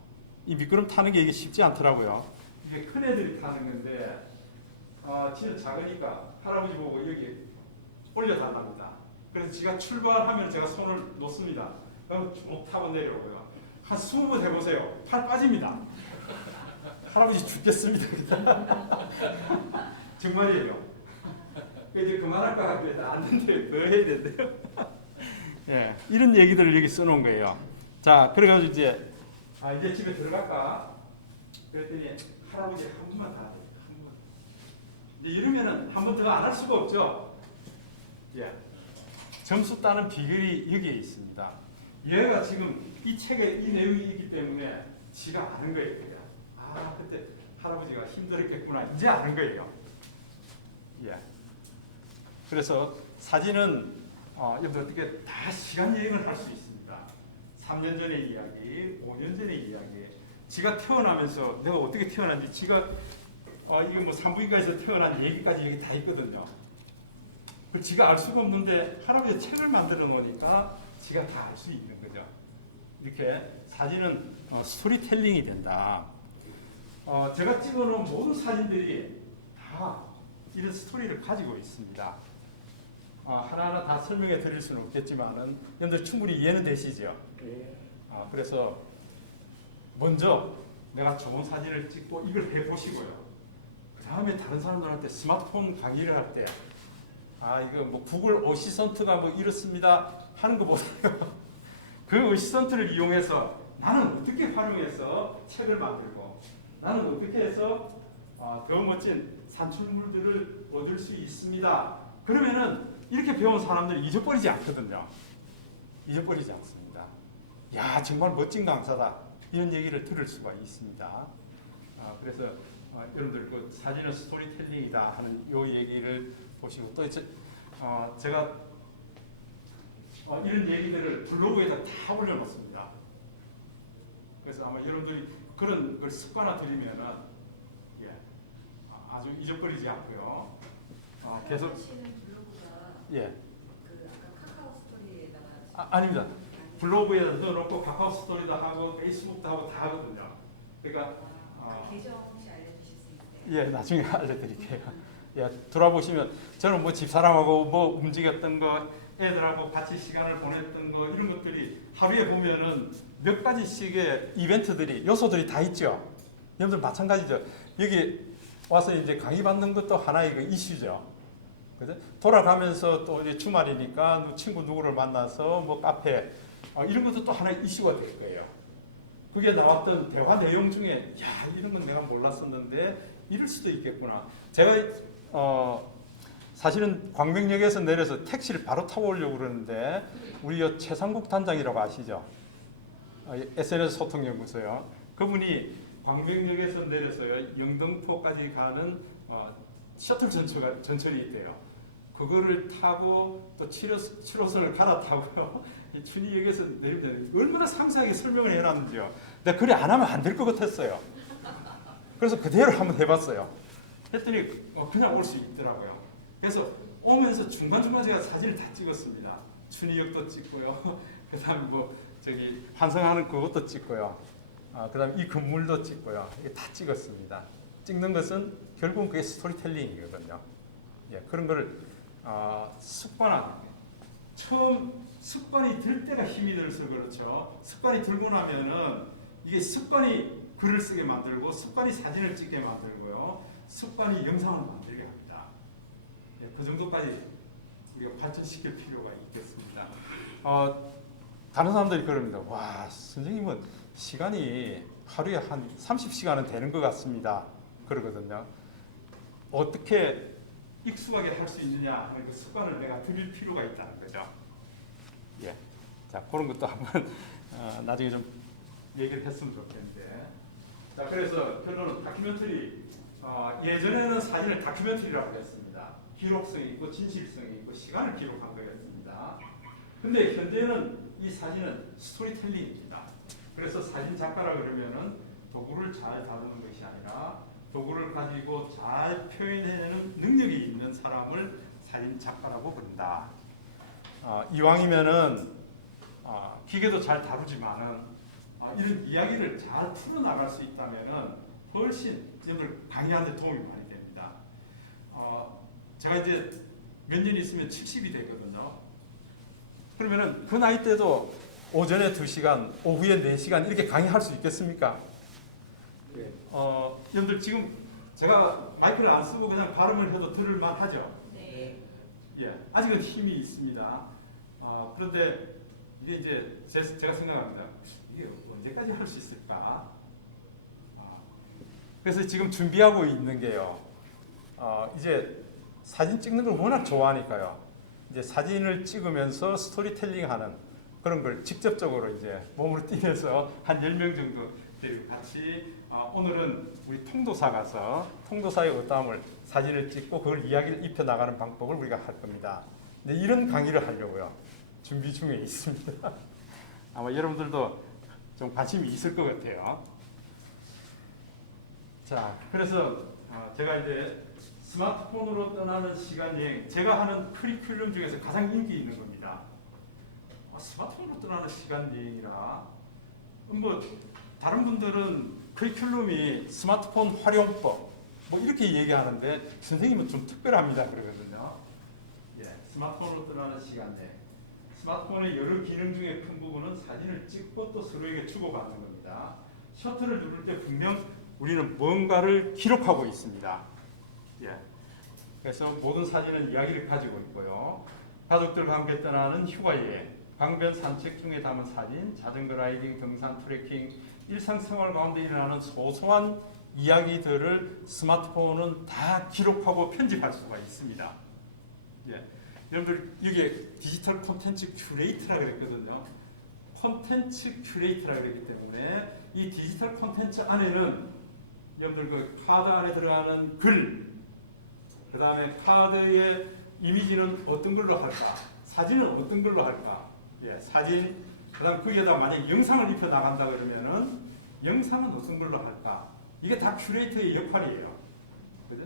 이 미끄럼 타는 게 이게 쉽지 않더라고요. 이게 큰 애들이 타는 건데 진짜 작으니까 할아버지 보고 여기 올려달랍니다. 그래서 지가 출발하면 제가 손을 놓습니다. 그럼 쭉 타고 내려오고요. 한 20번 해보세요. 팔 빠집니다. 할아버지 죽겠습니다. 정말이에요. 이제 그만할까 하는데 안 된대요. 더 해야 된대요. 예, 이런 얘기들을 여기 써놓은 거예요. 자, 그래가지고 이제 이제 집에 들어갈까? 그랬더니 할아버지 한 번만 더 하세요. 한 번. 이제 이러면은 한 번 더 안 할 수가 없죠. 예, 점수 따는 비결이 여기에 있습니다. 얘가 지금 이 책에 이 내용이 있기 때문에 지가 아는 거예요. 그냥. 그때 할아버지가 힘들었겠구나. 이제 아는 거예요. 예. 그래서 사진은 여러분 어떻게 다 시간 여행을 할 수 있습니다. 3년 전의 이야기, 5년 전의 이야기. 지가 태어나면서 내가 어떻게 태어났는지 지가 이게 뭐 산부인과에서 태어난 얘기까지 여기 다 있거든요. 지가 알 수가 없는데 할아버지가 책을 만들어 놓으니까 지가 다 알 수 있는 거죠. 이렇게 사진은 스토리텔링이 된다. 제가 찍어놓은 모든 사진들이 다 이런 스토리를 가지고 있습니다. 하나하나 다 설명해 드릴 수는 없겠지만은 여러분들 충분히 이해는 되시죠? 네. 그래서 먼저 내가 좋은 사진을 찍고 이걸 해보시고요. 그 다음에 다른 사람들한테 스마트폰 강의를 할 때 이거 뭐 구글 어시스턴트가 뭐 이렇습니다 하는 거 보세요. 그 어시스턴트를 이용해서 나는 어떻게 활용해서 책을 만들고 나는 어떻게 해서 더 멋진 산출물들을 얻을 수 있습니다. 그러면은 이렇게 배운 사람들이 잊어버리지 않거든요. 잊어버리지 않습니다. 야, 정말 멋진 강사다. 이런 얘기를 들을 수가 있습니다. 그래서 여러분들 그 사진은 스토리텔링이다 하는 이 얘기를 보시고 또 이제 제가 이런 얘기들을 블로그에다 다 올려놓습니다. 그래서 아마 여러분들이 그런 걸 습관화 들이면은 아주 잊어버리지 않고요. 계속 예. 그 아까 카카오 스토리에다가 아닙니다. 블로그에다 넣어놓고 카카오 스토리도 하고 페이스북도 하고 다 하거든요. 그러니까 계정 혹시 알려주실 수 있어요? 예, 나중에 알려드릴게요. 예, 돌아보시면 저는 뭐 집사람하고 뭐 움직였던 거, 애들하고 같이 시간을 보냈던 거 이런 것들이 하루에 보면은 몇 가지씩의 이벤트들이 요소들이 다 있죠. 여러분들 마찬가지죠. 여기 와서 이제 강의 받는 것도 하나의 그 이슈죠. 그죠? 돌아가면서 또 이제 주말이니까 친구 누구를 만나서 뭐 카페 이런 것도 또 하나의 이슈가 될 거예요. 그게 나왔던 대화 내용 중에 야 이런 건 내가 몰랐었는데 이럴 수도 있겠구나. 제가 사실은 광명역에서 내려서 택시를 바로 타고 오려고 그러는데 우리 최상국 단장이라고 아시죠? SNS 소통연구소요. 그분이 광명역에서 내려서요 영등포까지 가는 셔틀 전철이 있대요. 그거를 타고 또 7호선을 갈아타고요. 이 춘희역에서 내리면 얼마나 상세하게 설명을 해놨는지요. 내가 그래 안 하면 안 될 것 같았어요. 그래서 그대로 한번 해봤어요. 했더니 그냥 올 수 있더라고요. 그래서 오면서 중간중간 제가 사진을 다 찍었습니다. 춘희역도 찍고요. 그 다음에 뭐 저기 환승하는 그것도 찍고요. 그 다음에 이 건물도 찍고요. 이게 다 찍었습니다. 찍는 것은 결국은 그게 스토리텔링이거든요. 예, 그런 거를 습관화. 처음 습관이 들 때가 힘이 들어서 그렇죠. 습관이 들고 나면은 이게 습관이 글을 쓰게 만들고 습관이 사진을 찍게 만들고요. 습관이 영상을 만들게 합니다. 예, 그 정도까지 우리가 발전시킬 필요가 있겠습니다. 다른 사람들이 그럽니다. 와, 선생님은 시간이 하루에 한 30시간은 되는 것 같습니다. 그러거든요. 어떻게 익숙하게 할 수 있느냐 하는 그 습관을 내가 들일 필요가 있다는 거죠. 예. 자, 그런 것도 한번 나중에 좀 얘기를 했으면 좋겠는데. 자, 그래서 결론은 다큐멘터리. 예전에는 사진을 다큐멘터리라고 했습니다. 기록성이 있고 진실성이 있고 시간을 기록한 거였습니다. 근데 현재는 이 사진은 스토리텔링입니다. 그래서 사진 작가라 그러면은 도구를 잘 다루는 것이 아니라 도구를 가지고 잘 표현해내는 능력이 있는 사람을 사진 작가라고 부른다. 이왕이면은 기계도 잘 다루지만은 이런 이야기를 잘 풀어나갈 수 있다면은 훨씬 여러분들 강의하는 데 도움이 많이 됩니다. 제가 이제 몇 년 있으면 70이 되거든요. 그러면은 그 나이 때도 오전에 2시간, 오후에 4시간 이렇게 강의할 수 있겠습니까? 예. 여러분들 지금 제가 마이크를 안 쓰고 그냥 발음을 해도 들을만 하죠? 네. 예. 아직은 힘이 있습니다. 그런데 이게 이제 제가 생각합니다. 이게 언제까지 할 수 있을까? 그래서 지금 준비하고 있는 게요. 이제 사진 찍는 걸 워낙 좋아하니까요. 이제 사진을 찍으면서 스토리텔링하는 그런 걸 직접적으로 이제 몸으로 뛰면서 한 10명 정도 같이 오늘은 우리 통도사 가서 통도사의 어떠함을 사진을 찍고 그걸 이야기를 입혀 나가는 방법을 우리가 할 겁니다. 근데 이런 강의를 하려고요. 준비 중에 있습니다. 아마 여러분들도 좀 관심이 있을 것 같아요. 자, 그래서 제가 이제 스마트폰으로 떠나는 시간 여행, 제가 하는 커리큘럼 중에서 가장 인기 있는 겁니다. 스마트폰으로 떠나는 시간 여행이라 뭐 다른 분들은 커리큘럼이 스마트폰 활용법 뭐 이렇게 얘기하는데 선생님은 좀 특별합니다 그러거든요. 예, 스마트폰으로 떠나는 시간 여행. 스마트폰의 여러 기능 중에 큰 부분은 사진을 찍고 또 서로에게 주고받는 겁니다. 셔터를 누를 때 분명 우리는 뭔가를 기록하고 있습니다. 예. 그래서 모든 사진은 이야기를 가지고 있고요. 가족들과 함께 떠나는 휴가여행, 강변 산책 중에 담은 사진, 자전거 라이딩, 등산, 트레킹, 일상생활 가운데 일어나는 소소한 이야기들을 스마트폰은 다 기록하고 편집할 수가 있습니다. 예. 여러분들 이게 디지털 콘텐츠 큐레이터라 그랬거든요. 콘텐츠 큐레이터라 그랬기 때문에 이 디지털 콘텐츠 안에는 여러분들 그 카드 안에 들어가는 글, 그 다음에 카드의 이미지는 어떤 걸로 할까? 사진은 어떤 걸로 할까? 예, 사진, 그 다음 거기에다 만약 영상을 입혀 나간다 그러면은 영상은 어떤 걸로 할까? 이게 다 큐레이터의 역할이에요. 그죠?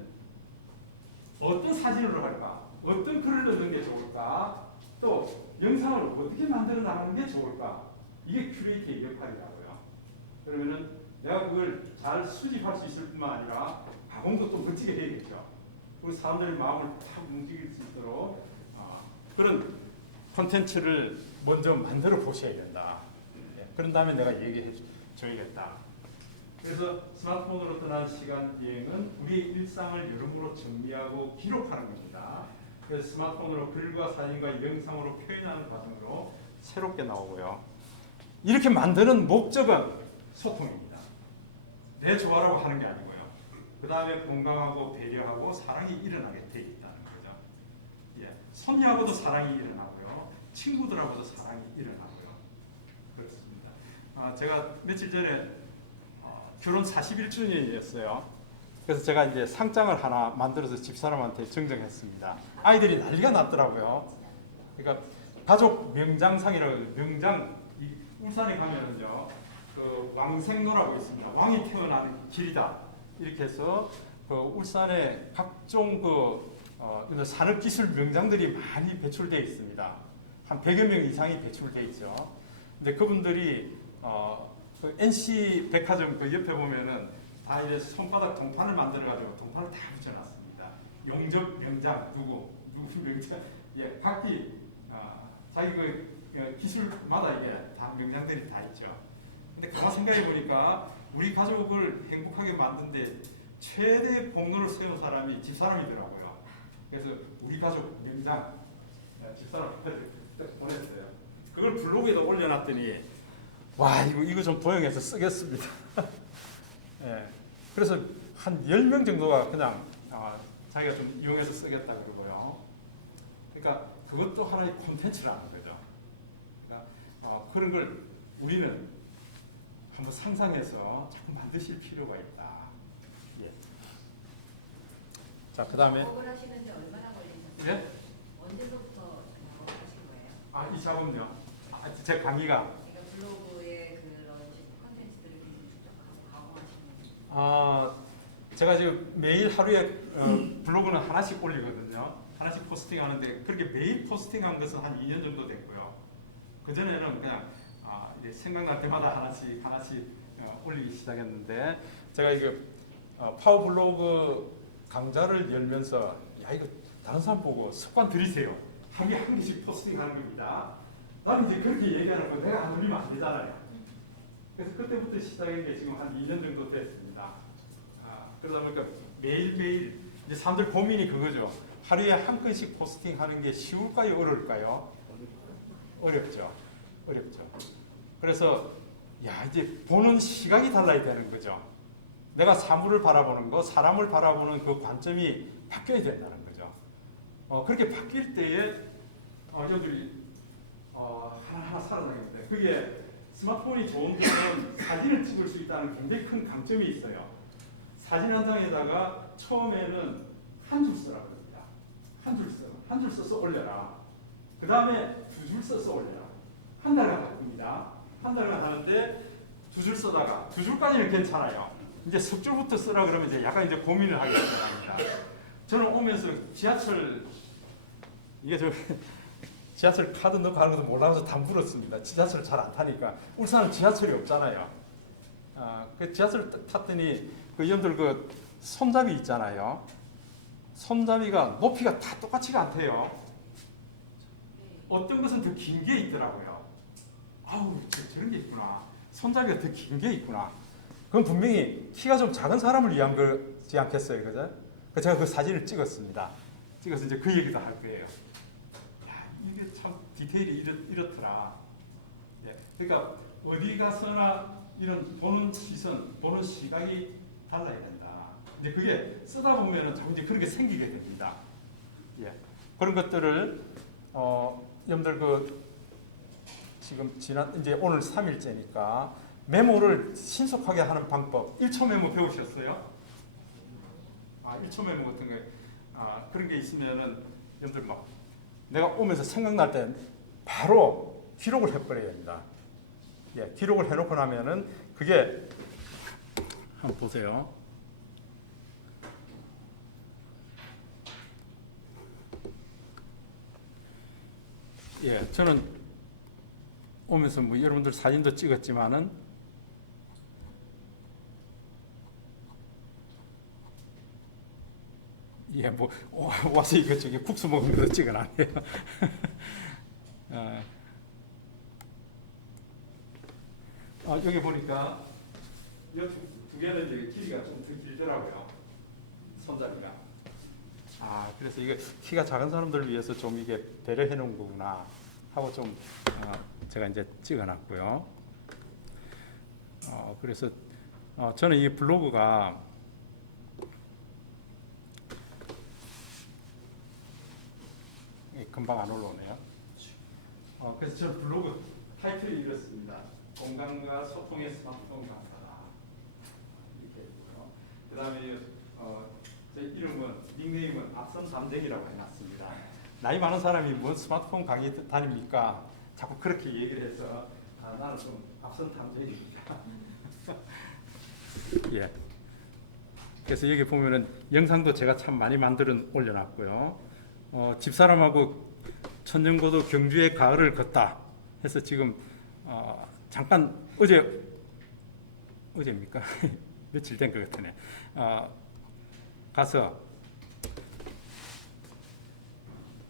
어떤 사진으로 할까? 어떤 글을 넣는 게 좋을까? 또 영상을 어떻게 만들어 나가는 게 좋을까? 이게 큐레이터의 역할이라고요. 그러면은 내가 그걸 잘 수집할 수 있을 뿐만 아니라 가공도 또 멋지게 해야겠죠. 우리 사람들의 마음을 탁 움직일 수 있도록 그런 콘텐츠를 먼저 만들어 보셔야 된다. 예, 그런 다음에 내가 얘기해 줘야겠다. 그래서 스마트폰으로 떠난 시간 여행은 우리의 일상을 여러모로 정리하고 기록하는 겁니다. 그래서 스마트폰으로 글과 사진과 영상으로 표현하는 과정으로 새롭게 나오고요. 이렇게 만드는 목적은 소통입니다. 내 좋아라고 하는 게 아니고요. 그 다음에 공감하고 배려하고 사랑이 일어나게 돼 있다는 거죠. 예, 손녀하고도 사랑이 일어나고요. 친구들하고도 사랑이 일어나고요. 그렇습니다. 제가 며칠 전에 결혼 41주년이었어요. 그래서 제가 이제 상장을 하나 만들어서 집사람한테 증정했습니다. 아이들이 난리가 났더라고요. 그러니까 가족 명장상이라고 해요. 명장, 이 울산에 가면은요, 그 왕생로라고 있습니다. 왕이 태어나는 길이다. 이렇게 해서 그 울산에 각종 이런 산업기술 명장들이 많이 배출되어 있습니다. 한 100여 명 이상이 배출되어 있죠. 근데 그분들이 그 NC 백화점 그 옆에 보면은 다 이제 손바닥 동판을 만들어가지고 동판을 다 붙여놨습니다. 용접 명장 누구 명장, 예, 각기 자기 그 기술마다 이게 다 명장들이 다 있죠. 근데 가만 생각해 보니까 우리 가족을 행복하게 만든데 최대 공로를 세운 사람이 집사람이더라고요. 그래서 우리 가족 명장 집사람한테 보냈어요. 그걸 블로그에다 올려놨더니 와 이거 좀 도용해서 쓰겠습니다. 예, 그래서 한 10명 정도가 그냥 자기가 좀 이용해서 쓰겠다 그러고요. 그러니까 그것도 하나의 콘텐츠라는 거죠. 그러니까 그런 걸 우리는 한번 상상해서 자꾸 만드실 필요가 있다. 예. 자, 그 다음에 작업을 하시는데 얼마나 걸리셨어요? 예? 언제부터 작업을 하신 거예요? 이 작업은요. 제 강의가 그러니까 블로그에 그런 컨텐츠들을 계속 축적하고 가공하시는 거예요? 제가 지금 매일 하루에 블로그는 하나씩 올리거든요. 하나씩 포스팅하는데 그렇게 매일 포스팅한 것은 한 2년 정도 됐고요. 그 전에는 그냥 이제 생각날 때마다 하나씩 올리기 시작했는데 제가 이거 파워블로그 강좌를 열면서 야 이거 다른 사람 보고 습관 들이세요. 하루에 한 개씩 포스팅하는 겁니다. 나는 이제 그렇게 얘기하는 거 내가 안 올리면 안 되잖아요. 그래서 그때부터 시작한 게 지금 한 2년 정도 됐습니다. 그러다 보니까 매일매일 이제 사람들 고민이 그거죠. 하루에 한 건씩 포스팅하는 게 쉬울까요? 어려울까요? 어렵죠. 그래서 이제 보는 시각이 달라야 되는 거죠. 내가 사물을 바라보는 거, 사람을 바라보는 그 관점이 바뀌어야 된다는 거죠. 그렇게 바뀔 때에 여러분들이 하나하나 살아나겠는데 그게 스마트폰이 좋은 점은 사진을 찍을 수 있다는 굉장히 큰 강점이 있어요. 사진 한 장에다가 처음에는 한 줄 쓰라 그럽니다. 한 줄 써서 올려라. 그 다음에 2줄 써서 올려라. 한 달간 바꿉니다. 한 달간 하는데 2줄 쓰다가 2줄까지는 괜찮아요. 이제 석 줄부터 쓰라 그러면 이제 약간 이제 고민을 하게 됩니다. 저는 오면서 지하철 카드 넣고 하는 것도 몰라서 다 물었습니다. 지하철 잘 안 타니까 울산은 지하철이 없잖아요. 그 지하철 탔더니 그 여러분들 그 손잡이 있잖아요. 손잡이가 높이가 다 똑같지가 않대요. 어떤 것은 더 긴 게 있더라고요. 저런 게 있구나. 손잡이가 더 긴 게 있구나. 그건 분명히 키가 좀 작은 사람을 위한 거지 않겠어요, 그죠? 그래서 제가 그 사진을 찍었습니다. 찍어서 이제 그 얘기도 할 거예요. 야, 이게 참 디테일이 이렇더라. 예, 그러니까 어디 가서나 이런 보는 시선, 보는 시각이 달라야 된다. 이제 그게 쓰다 보면은 자꾸 이제 그런 게 생기게 됩니다. 예, 그런 것들을 여러분들 지금 이제 오늘 3일째니까 메모를 신속하게 하는 방법 1초 메모 배우셨어요? 1초 메모 같은 거 그런 게 있으면은 여러분들 막 내가 오면서 생각날 때 바로 기록을 해버려야 합니다. 예, 기록을 해놓고 나면은 그게 한번 보세요. 예, 저는 오면서 뭐 여러분들 사진도 찍었지만은 예, 뭐 와서 이거 저기 국수 먹으면서 찍어놨네요. 여기 보니까 이 두 개는 이제 길이가 좀 더 길더라고요. 손잡이가. 그래서 이게 키가 작은 사람들을 위해서 좀 이게 배려해 놓은 거구나 하고 좀 제가 이제 찍어놨고요. 그래서 저는 이 블로그가 금방 안 올라오네요. 그래서 저는 블로그 타이틀이 이렇습니다. 공간과 소통의 스마트폰 강사다. 이렇게 있고요. 그 다음에 제 이름은 닉네임은 앞선 담쟁이라고 해놨습니다. 나이 많은 사람이 뭔 스마트폰 강의 다닙니까? 자꾸 그렇게 얘기를 해서 나는 좀 앞선 담쟁이입니다. 예. 그래서 여기 보면은 영상도 제가 참 많이 만들어 올려놨고요. 집사람하고 천년고도 경주의 가을을 걷다 해서 지금 잠깐 어제입니까? 며칠 된 것 같으네. 가서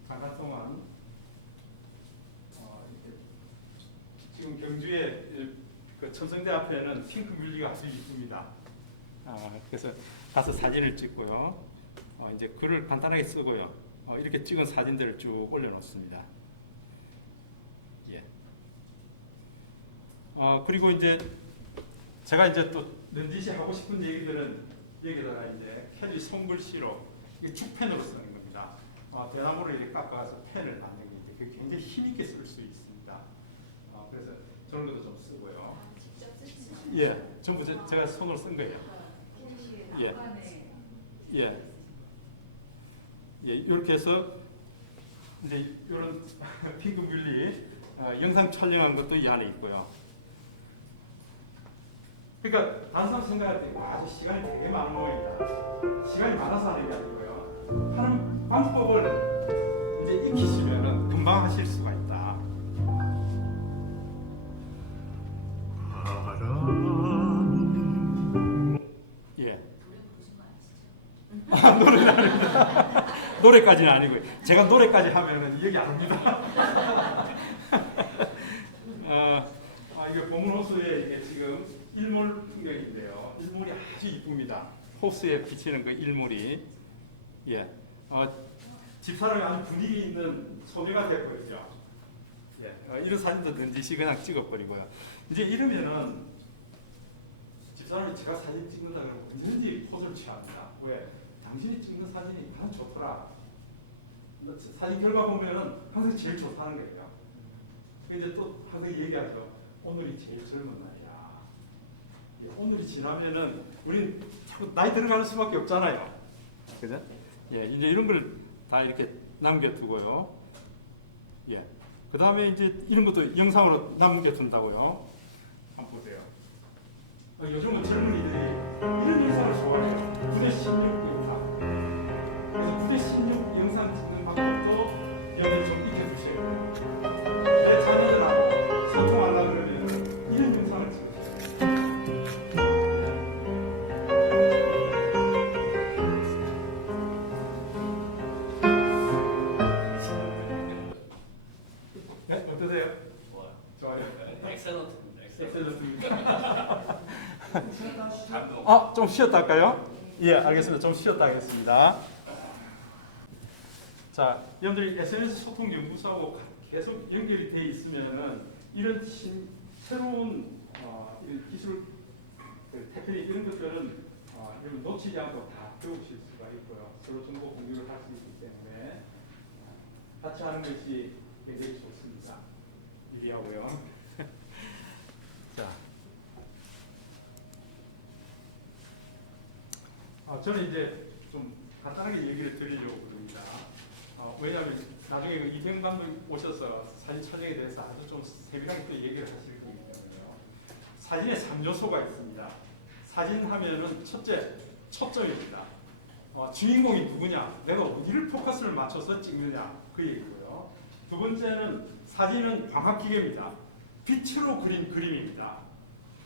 잠깐 동안 지금 경주의 그 첨성대 앞에는 핑크뮬리가 아주 이쁩니다. 그래서 가서 사진을 찍고요. 이제 글을 간단하게 쓰고요. 이렇게 찍은 사진들을 쭉 올려놓습니다. 예. 그리고 이제 제가 이제 또 넌지시 하고 싶은 얘기들은 여기다가 이제 캐리 손글씨로 축펜으로 쓰는 겁니다. 대나무를 이렇게 깎아서 펜을 만든 게 그게 굉장히 힘있게 쓸 수 있습니다. 그래서 저런 것도 좀 쓰고요. 직접 쓰시는 예, 전부 제가 손으로 쓴 거예요. 예. 예. 예, 이렇게 해서 이제 이런 핑크뮬리 영상 촬영한 것도 이 안에 있고요. 그러니까 단순 생각할 때 아주 시간이 되게 많은 모양이다. 시간이 많아서 하는 게 아니고요. 하는 방법을 이제 익히시면은 금방 하실 수가 있다. 예. 노래는 아닙니다. 노래까지는 아니고요. 제가 노래까지 하면은 얘기 안 합니다. 이게 보문 호수에 이게 지금 일몰 풍경인데요. 일몰이 아주 이쁩니다. 호수에 비치는 그 일몰이 예, 집사람이 아주 분위기 있는 소녀가 돼 보이죠. 예, 이런 사진도 넌지시 그냥 찍어버리고요. 이제 이러면은 집사람이 제가 사진 찍는다 그러면 언제든지 포즈를 취합니다. 왜? 당신이 찍는 사진이 가장 좋더라. 사진 결과 보면은 항상 제일 좋다는 거예요. 이제 또 항상 얘기하죠. 오늘이 제일 젊은 날이야. 오늘이 지나면은 우린 자꾸 나이 들어가는 수밖에 없잖아요. 그죠? 예, 이제 이런 걸 다 이렇게 남겨두고요. 예. 그 다음에 이제 이런 것도 영상으로 남겨둔다고요. 한번 보세요. 요즘은 젊은이들이 이런 영상을 좋아해요. 9대 16 영상. 그래서 9대 16 영상 찍는 방법도 여기 좀 익혀주셔야 돼요. 내 자녀들하고 소통하려고 그러면 이런 영상을 찍으세요. 네? 어떠세요? 좋아요. 엑셀런트입니다. 좀 쉬었다 할까요? 예, 알겠습니다. 좀 쉬었다 하겠습니다. 자, 여러분들이 SNS 소통 연구소하고 계속 연결이 돼 있으면은 이런 새로운 이런 기술 테크닉 이런 것들은 여러분 놓치지 않고 다 배우실 수가 있고요. 서로 정보 공유를 할 수 있기 때문에 같이 하는 것이 굉장히 좋습니다. 유리하고요. 자, 저는 이제 좀 간단하게 얘기를 드리려고 그럽니다. 왜냐하면 나중에 그 이태영 감독 오셔서 사진 촬영에 대해서 아주 좀 세밀하게 또 얘기를 하실 거기 때문에요. 사진에 3요소가 있습니다. 사진 하면은 첫째, 초점입니다. 주인공이 누구냐, 내가 어디를 포커스를 맞춰서 찍느냐 그 얘기고요. 두 번째는 사진은 광학기계입니다. 빛으로 그린 그림입니다.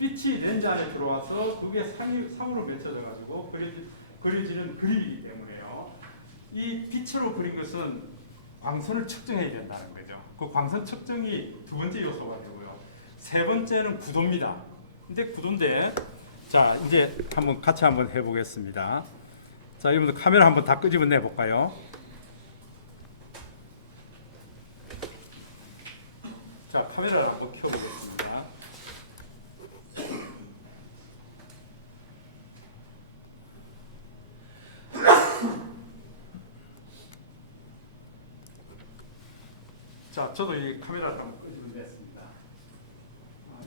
빛이 렌즈 안에 들어와서 그게 상으로 맺혀져 가지고 그려지는 그림이기 때문에요. 이 빛으로 그린 것은 광선을 측정해야 된다는 거죠. 그 광선 측정이 두 번째 요소가 되고요. 세 번째는 구도입니다. 근데 구도인데, 자 이제 같이 한번 해보겠습니다. 자, 여러분들 카메라 한번 다 끄집어 내 볼까요? 자, 카메라를 한번 켜보겠습니다. 자, 저도 이 카메라를 한번 끄집어 냈습니다.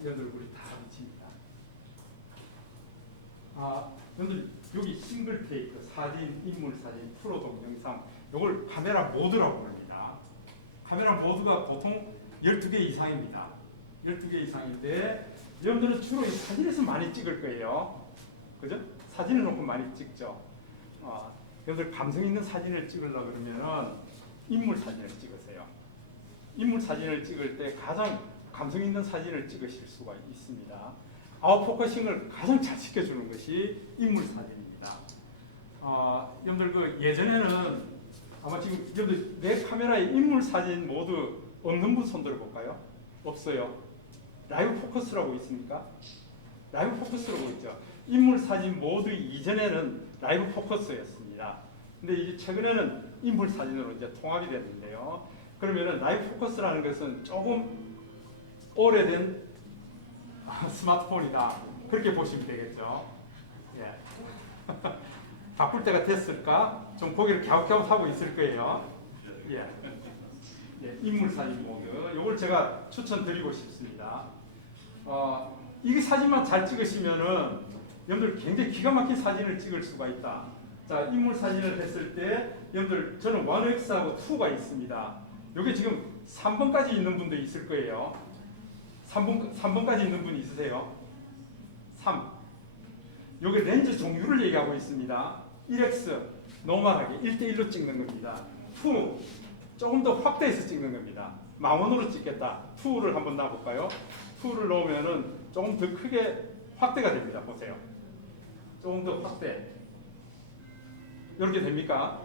여러분들 우리 다 비칩니다. 여러분들 여기 싱글 테이크, 사진, 인물 사진, 프로 동영상, 이걸 카메라 모드라고 합니다. 카메라 모드가 보통 12개 이상입니다. 12개 이상인데 여러분들은 주로 이 사진에서 많이 찍을 거예요. 그죠? 사진을 놓고 많이 찍죠. 여러분들 감성 있는 사진을 찍으려고 그러면은 인물 사진을 찍으세요. 인물 사진을 찍을 때 가장 감성 있는 사진을 찍으실 수가 있습니다. 아웃포커싱을 가장 잘 시켜주는 것이 인물 사진입니다. 여러분들 그 예전에는 아마 지금 여러분들 내 카메라에 인물 사진 모두 없는 분 손들어 볼까요? 없어요. 라이브 포커스라고 있습니까? 라이브 포커스라고 있죠. 인물 사진 모두 이전에는 라이브 포커스였습니다. 근데 이제 최근에는 인물 사진으로 이제 통합이 됐는데요. 그러면은 라이브 포커스라는 것은 조금 오래된 스마트폰이다. 그렇게 보시면 되겠죠. 예. 바꿀 때가 됐을까? 좀 고개를 갸웃갸웃하고 있을 거예요. 예. 예, 인물 사진 모드. 이걸 제가 추천드리고 싶습니다. 이 사진만 잘 찍으시면은 여러분들 굉장히 기가 막힌 사진을 찍을 수가 있다. 자, 인물 사진을 했을 때 여러분들 저는 1X하고 2가 있습니다. 여기 지금 3번까지 있는 분도 있을 거예요. 3번까지 있는 분 있으세요? 3. 여기 렌즈 종류를 얘기하고 있습니다. 1X 노멀하게 1대1로 찍는 겁니다. 2 조금 더 확대해서 찍는 겁니다. 망원으로 찍겠다. 2를 한번 놔볼까요? 2를 넣으면은 조금 더 크게 확대가 됩니다. 보세요. 조금 더 확대. 이렇게 됩니까?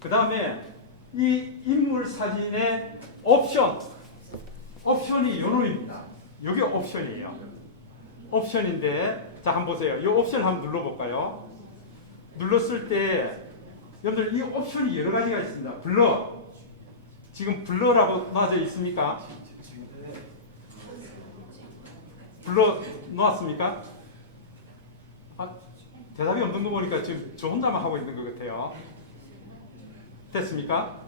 그 다음에 이 인물 사진의 옵션이 요놈입니다. 이게 옵션이에요. 옵션인데, 자, 한번 보세요. 이 옵션 한번 눌러볼까요? 눌렀을 때, 여러분들 이 옵션이 여러 가지가 있습니다. 블러. 지금 블러라고 놔져 있습니까? 블러 놓았습니까? 대답이 없는 거 보니까 지금 저 혼자만 하고 있는 것 같아요. 됐습니까?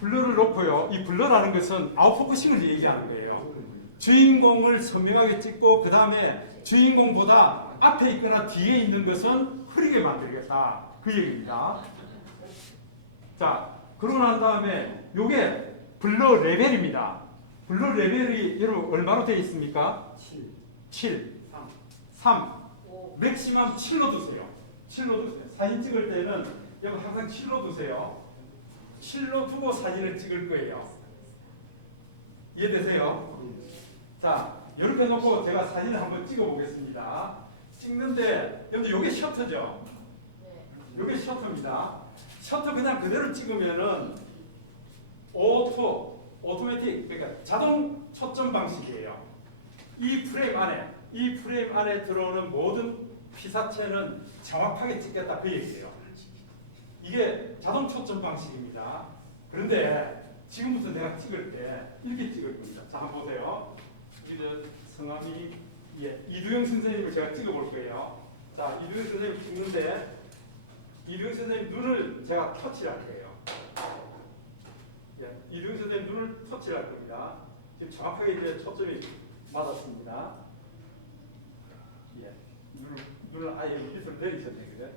블러를 놓고요. 이 블러라는 것은 아웃포커싱을 얘기하는 거예요. 주인공을 선명하게 찍고 그 다음에 주인공보다 앞에 있거나 뒤에 있는 것은 흐리게 만들겠다. 그 얘기입니다. 자, 그러고 난 다음에 이게 블러 레벨입니다. 블러 레벨이 여러분 얼마로 되어 있습니까? 7. 3. 맥시멈 7로 두세요. 7로 두세요. 사진 찍을 때는 여기 항상 7로 두세요. 7로 두고 사진을 찍을 거예요. 이해되세요? 자, 이렇게 놓고 제가 사진을 한번 찍어 보겠습니다. 찍는데 여러분 이게 셔터죠? 이게 셔터입니다. 셔터 그냥 그대로 찍으면은 오토매틱, 그러니까 자동 초점 방식이에요. 이 프레임 안에 들어오는 모든 피사체는 정확하게 찍겠다 그 얘기예요. 이게 자동 초점 방식입니다. 그런데 지금부터 내가 찍을 때 이렇게 찍을 겁니다. 자, 한번 보세요. 우리들 성함이 이두영 선생님을 제가 찍어볼 거예요. 자, 이두영 선생님 찍는데 이두영 선생님 눈을 제가 터치할 거예요. 이두영 선생님 눈을 터치할 겁니다. 지금 정확하게 이제 초점이 맞았습니다. 눈을 아예 밑으로 내리셨네, 그죠?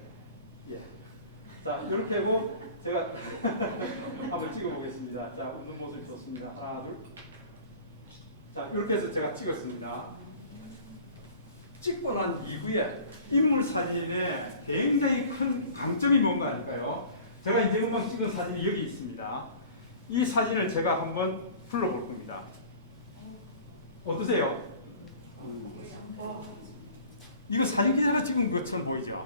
자, 이렇게 하고 제가 한번 찍어보겠습니다. 자, 웃는 모습이 좋습니다. 하나, 둘. 자, 이렇게 해서 제가 찍었습니다. 찍고 난 이후에 인물 사진의 굉장히 큰 강점이 뭔가 할까요? 제가 이제 금방 찍은 사진이 여기 있습니다. 이 사진을 제가 한번 불러볼 겁니다. 어떠세요? 이거 사진 기자가 찍은 것처럼 보이죠?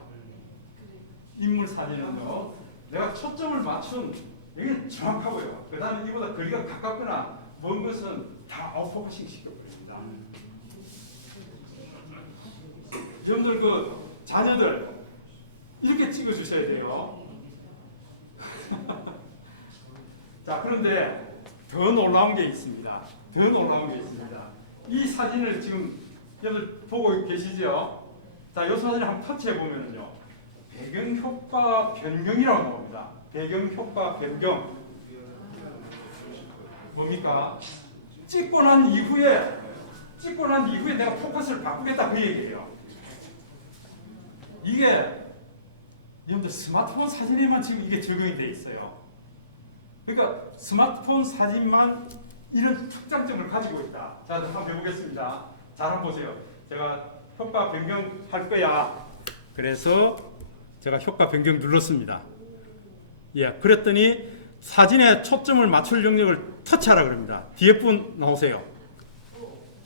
인물 사진은요, 내가 초점을 맞춘, 여기는 정확하고요. 그 다음에 이보다 거리가 가깝거나 먼 것은 다 아웃포커싱 시켜버립니다. 여러분들 그 자녀들 이렇게 찍어주셔야 돼요. 자, 그런데 더 놀라운 게 있습니다. 이 사진을 지금 여러분들 보고 계시죠? 자, 이 사진을 한번 터치해 보면은요, 배경효과 변경이라고 나옵니다. 배경효과 변경. 뭡니까? 찍고 난 이후에 내가 포커스를 바꾸겠다 그 얘기예요. 이게 여러분들 스마트폰 사진에만 지금 이게 적용이 돼 있어요. 그러니까 스마트폰 사진만 이런 특장점을 가지고 있다. 자, 한번 해보겠습니다. 잘 한번 보세요. 제가 효과 변경할 거야. 그래서 제가 효과 변경 눌렀습니다. 예, 그랬더니 사진에 초점을 맞출 영역을 터치하라 그럽니다. 뒤에 분 나오세요.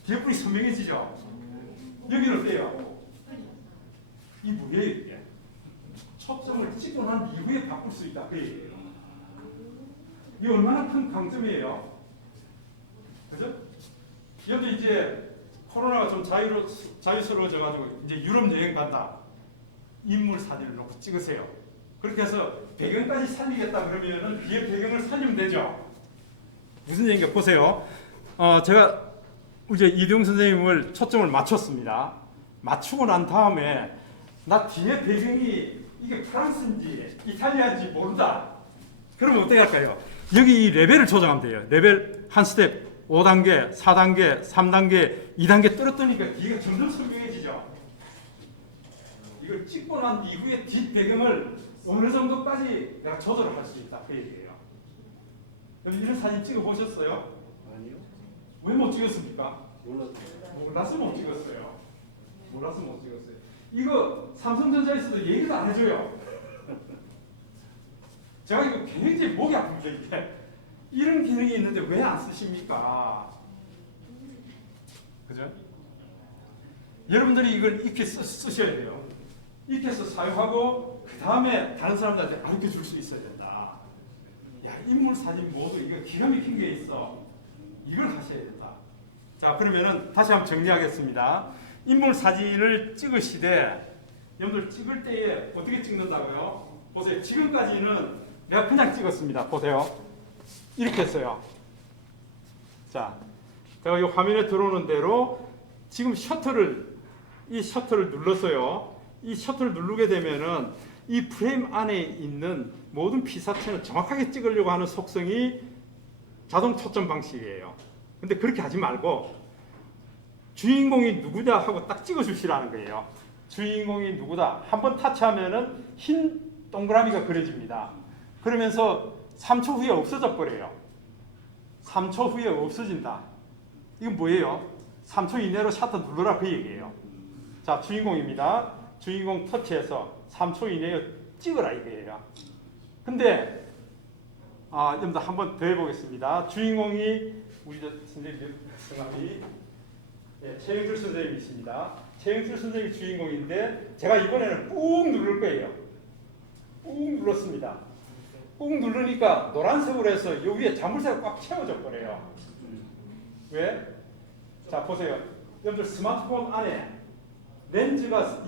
뒤에 분이 선명해지죠? 여기는 어때요? 이 뭐예요 이게? 초점을 찍고 난 이후에 바꿀 수 있다 그 얘기예요. 이게 얼마나 큰 강점이에요? 그죠? 여기 이제 코로나가 좀 자유스러워져가지고 이제 유럽 여행 간다. 인물 사진을 놓고 찍으세요. 그렇게 해서 배경까지 살리겠다 그러면은 뒤에 배경을 살리면 되죠. 무슨 얘기인가 보세요. 제가 이제 이대용 선생님을 초점을 맞췄습니다. 맞추고 난 다음에 나 뒤에 배경이 이게 프랑스인지 이탈리아인지 모른다. 그러면 어떻게 할까요? 여기 이 레벨을 조정하면 돼요. 레벨 한 스텝 5단계, 4단계, 3단계, 2단계 떨어뜨리니까 뒤가 점점 선명해지죠. 이걸 찍고 난 이후에 뒷 배경을 어느 정도까지 내가 조절을 할 수 있다 그 얘기예요. 여러분 이런 사진 찍어 보셨어요? 아니요. 왜 못 찍었습니까? 몰랐어요. 몰라서 못 찍었어요. 몰라서 못 찍었어요. 이거 삼성전자에서도 얘기도 안 해줘요. 제가 이거 굉장히 목이 아픕니다 이게. 이런 기능이 있는데 왜 안 쓰십니까? 그죠? 여러분들이 이걸 익히 쓰셔야 돼요. 익혀서 사용하고 그 다음에 다른 사람들한테 가르쳐 줄 수 있어야 된다. 야, 인물 사진 모두 이거 기가 막힌 게 있어. 이걸 하셔야 된다. 자, 그러면은 다시 한번 정리하겠습니다. 인물 사진을 찍으시되 여러분들 찍을 때에 어떻게 찍는다고요? 보세요. 지금까지는 내가 그냥 찍었습니다. 보세요. 이렇게 했어요. 자, 제가 이 화면에 들어오는 대로 지금 이 셔터를 눌렀어요. 이 셔터를 누르게 되면은 이 프레임 안에 있는 모든 피사체는 정확하게 찍으려고 하는 속성이 자동 초점 방식이에요. 근데 그렇게 하지 말고 주인공이 누구냐 하고 딱 찍어주시라는 거예요. 주인공이 누구다. 한번 타치하면은 흰 동그라미가 그려집니다. 그러면서 3초 후에 없어져 버려요. 3초 후에 없어진다. 이건 뭐예요? 3초 이내로 셔터 눌러라 그 얘기예요. 자, 주인공입니다. 주인공 터치해서 3초 이내에 찍으라 이거예요. 근데 여러분들 한번 더 해보겠습니다. 주인공이 우리 선생님 성함이 최영줄 선생님이십니다. 최영줄 선생님이 주인공인데 제가 이번에는 꾹 누를 거예요. 꾹 눌렀습니다. 꾹 누르니까 노란색으로 해서 이 위에 자물쇠가 꽉 채워져 버려요. 왜? 자, 보세요. 여러분들 스마트폰 안에 렌즈가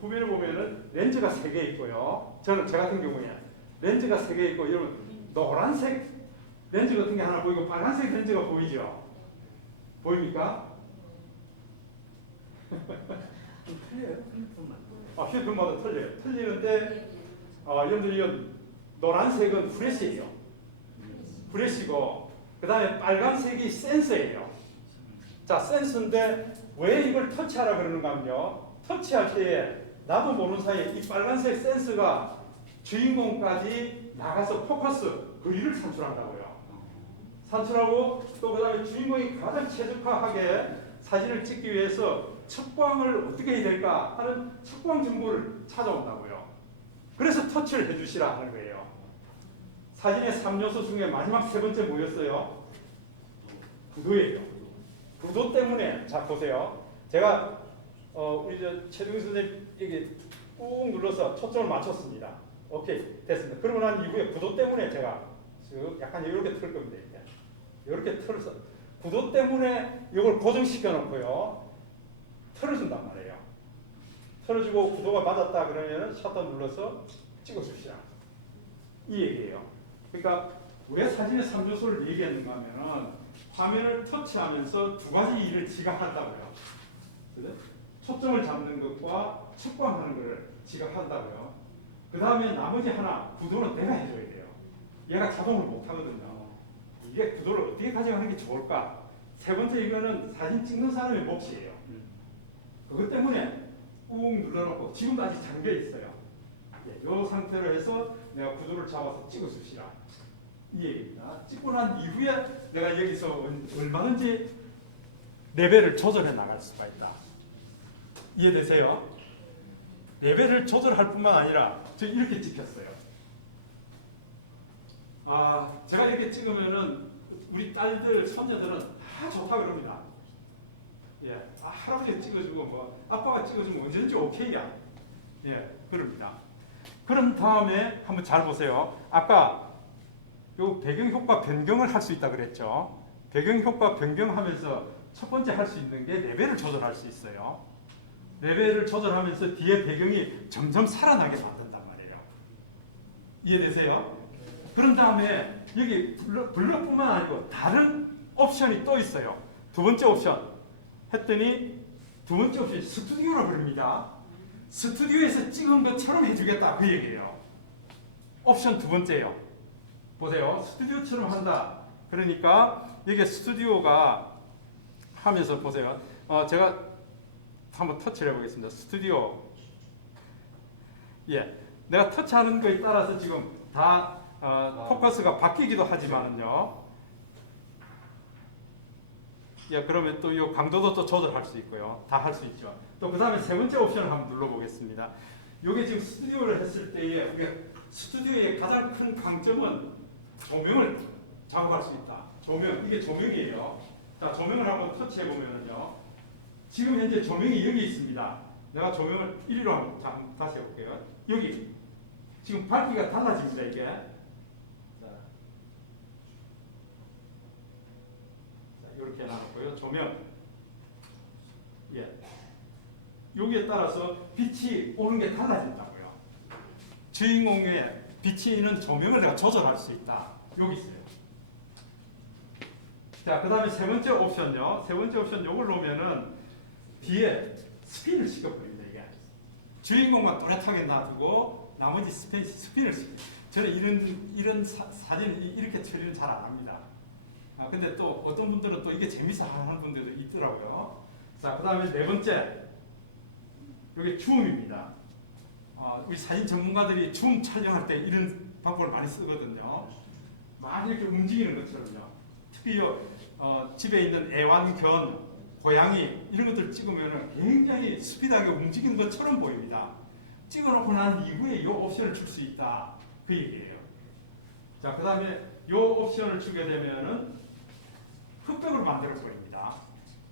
후면에 보면은 렌즈가 3개 있고요. 저 같은 경우에 렌즈가 3개 있고 여러분 노란색 렌즈 같은 게 하나 보이고 빨간색 렌즈가 보이죠? 보입니까? 틀려요. 휴대폰마다 틀려요. 틀리는데 여러분들 이 노란색은 프레시예요. 프레시고 그 다음에 빨간색이 센서예요. 자, 센서인데 왜 이걸 터치하라 그러는가 하면요. 터치할 때에 나도 모르는 사이에 이 빨간색 센서가 주인공까지 나가서 포커스 거리를 산출한다고요. 산출하고 또 그 다음에 주인공이 가장 최적화하게 사진을 찍기 위해서 척광을 어떻게 해야 될까 하는 척광 정보를 찾아온다고요. 그래서 터치를 해주시라 하는 거예요. 사진의 3요소 중에 마지막 3번째 뭐였어요? 구도예요. 구도 때문에 자 보세요. 제가 우리 최동희 선생님에게 꾹 눌러서 초점을 맞췄습니다. 오케이 됐습니다. 그러고 난 이후에 구도 때문에 제가 약간 이렇게 틀 겁니다. 이렇게 틀어서 구도 때문에 이걸 고정시켜 놓고요. 틀어준단 말이에요. 틀어주고 구도가 맞았다 그러면 셔터 눌러서 찍어줍시다. 이 얘기예요. 그러니까 왜 사진의 3요소를 얘기했는가 하면은 화면을 터치하면서 두 가지 일을 지가 한다고요. 초점을 잡는 것과 척광하는 것을 지가 한다고요. 그 다음에 나머지 하나 구도는 내가 해줘야 돼요. 얘가 자동으로 못 하거든요. 이게 구도를 어떻게 가져가는 게 좋을까? 세 번째 이거는 사진 찍는 사람의 몫이에요. 그것 때문에 꾹 눌러놓고 지금도 아직 잠겨 있어요. 이 상태로 해서 내가 구도를 잡아서 찍어주시라. 이 얘기입니다. 찍고 난 이후에 내가 여기서 얼마든지 레벨을 조절해 나갈 수가 있다. 이해되세요? 레벨을 조절할 뿐만 아니라 저 이렇게 찍혔어요. 제가 이렇게 찍으면은 우리 딸들, 손자들은 다 좋다 그럽니다. 예, 할아버지가 찍어주고 뭐 아빠가 찍어주면 언제든지 오케이야. 예, 그럽니다. 그런 다음에 한번 잘 보세요. 아까 요 배경 효과 변경을 할 수 있다 그랬죠. 배경 효과 변경하면서 첫 번째 할 수 있는 게 레벨을 조절할 수 있어요. 레벨을 조절하면서 뒤에 배경이 점점 살아나게 만든단 말이에요. 이해되세요? 그런 다음에 여기 블럭뿐만 아니고 다른 옵션이 또 있어요. 두 번째 옵션 했더니 두 번째 옵션이 스튜디오라고 부릅니다. 스튜디오에서 찍은 것처럼 해주겠다 그 얘기예요. 옵션 두 번째예요. 보세요. 스튜디오처럼 한다. 그러니까 이게 스튜디오가 하면서 보세요. 제가 한번 터치를 해보겠습니다. 스튜디오. 예, 내가 터치하는 거에 따라서 지금 다 포커스가 바뀌기도 하지만은요. 예, 그러면 또 이 강도도 또 조절할 수 있고요. 다 할 수 있죠. 또 그 다음에 세 번째 옵션을 한번 눌러보겠습니다. 이게 지금 스튜디오를 했을 때에 우리가 스튜디오의 가장 큰 강점은 조명을 작업할 수 있다. 조명, 이게 조명이에요. 자, 조명을 한번 터치해 보면은요. 지금 현재 조명이 여기 있습니다. 내가 조명을 1위로 한번 다시 해볼게요. 여기 지금 밝기가 달라집니다. 이게. 이렇게 해놨고요. 조명. 예. 여기에 따라서 빛이 오는 게 달라진다고요. 주인공의 빛이 있는 조명을 내가 조절할 수 있다. 여기 있어요. 자, 그 다음에 세 번째 옵션요. 세 번째 옵션 요걸 놓으면은 뒤에 스핀을 시켜버립니다. 이게. 주인공만 또렷하게 놔두고 나머지 스핀을 시켜. 저는 이런 사진 이렇게 처리는 잘 안 합니다. 근데 또 어떤 분들은 또 이게 재밌어 하는 분들도 있더라고요. 자, 그 다음에 네 번째. 이게 줌입니다. 우리 사진 전문가들이 줌 촬영할 때 이런 방법을 많이 쓰거든요. 많이 이렇게 움직이는 것처럼요. 특히 집에 있는 애완견, 고양이 이런 것들 찍으면 굉장히 스피드하게 움직이는 것처럼 보입니다. 찍어놓고 난 이후에 이 옵션을 줄 수 있다. 그 얘기예요. 자, 그 다음에 이 옵션을 주게 되면은 흑백으로 만들어 버립니다.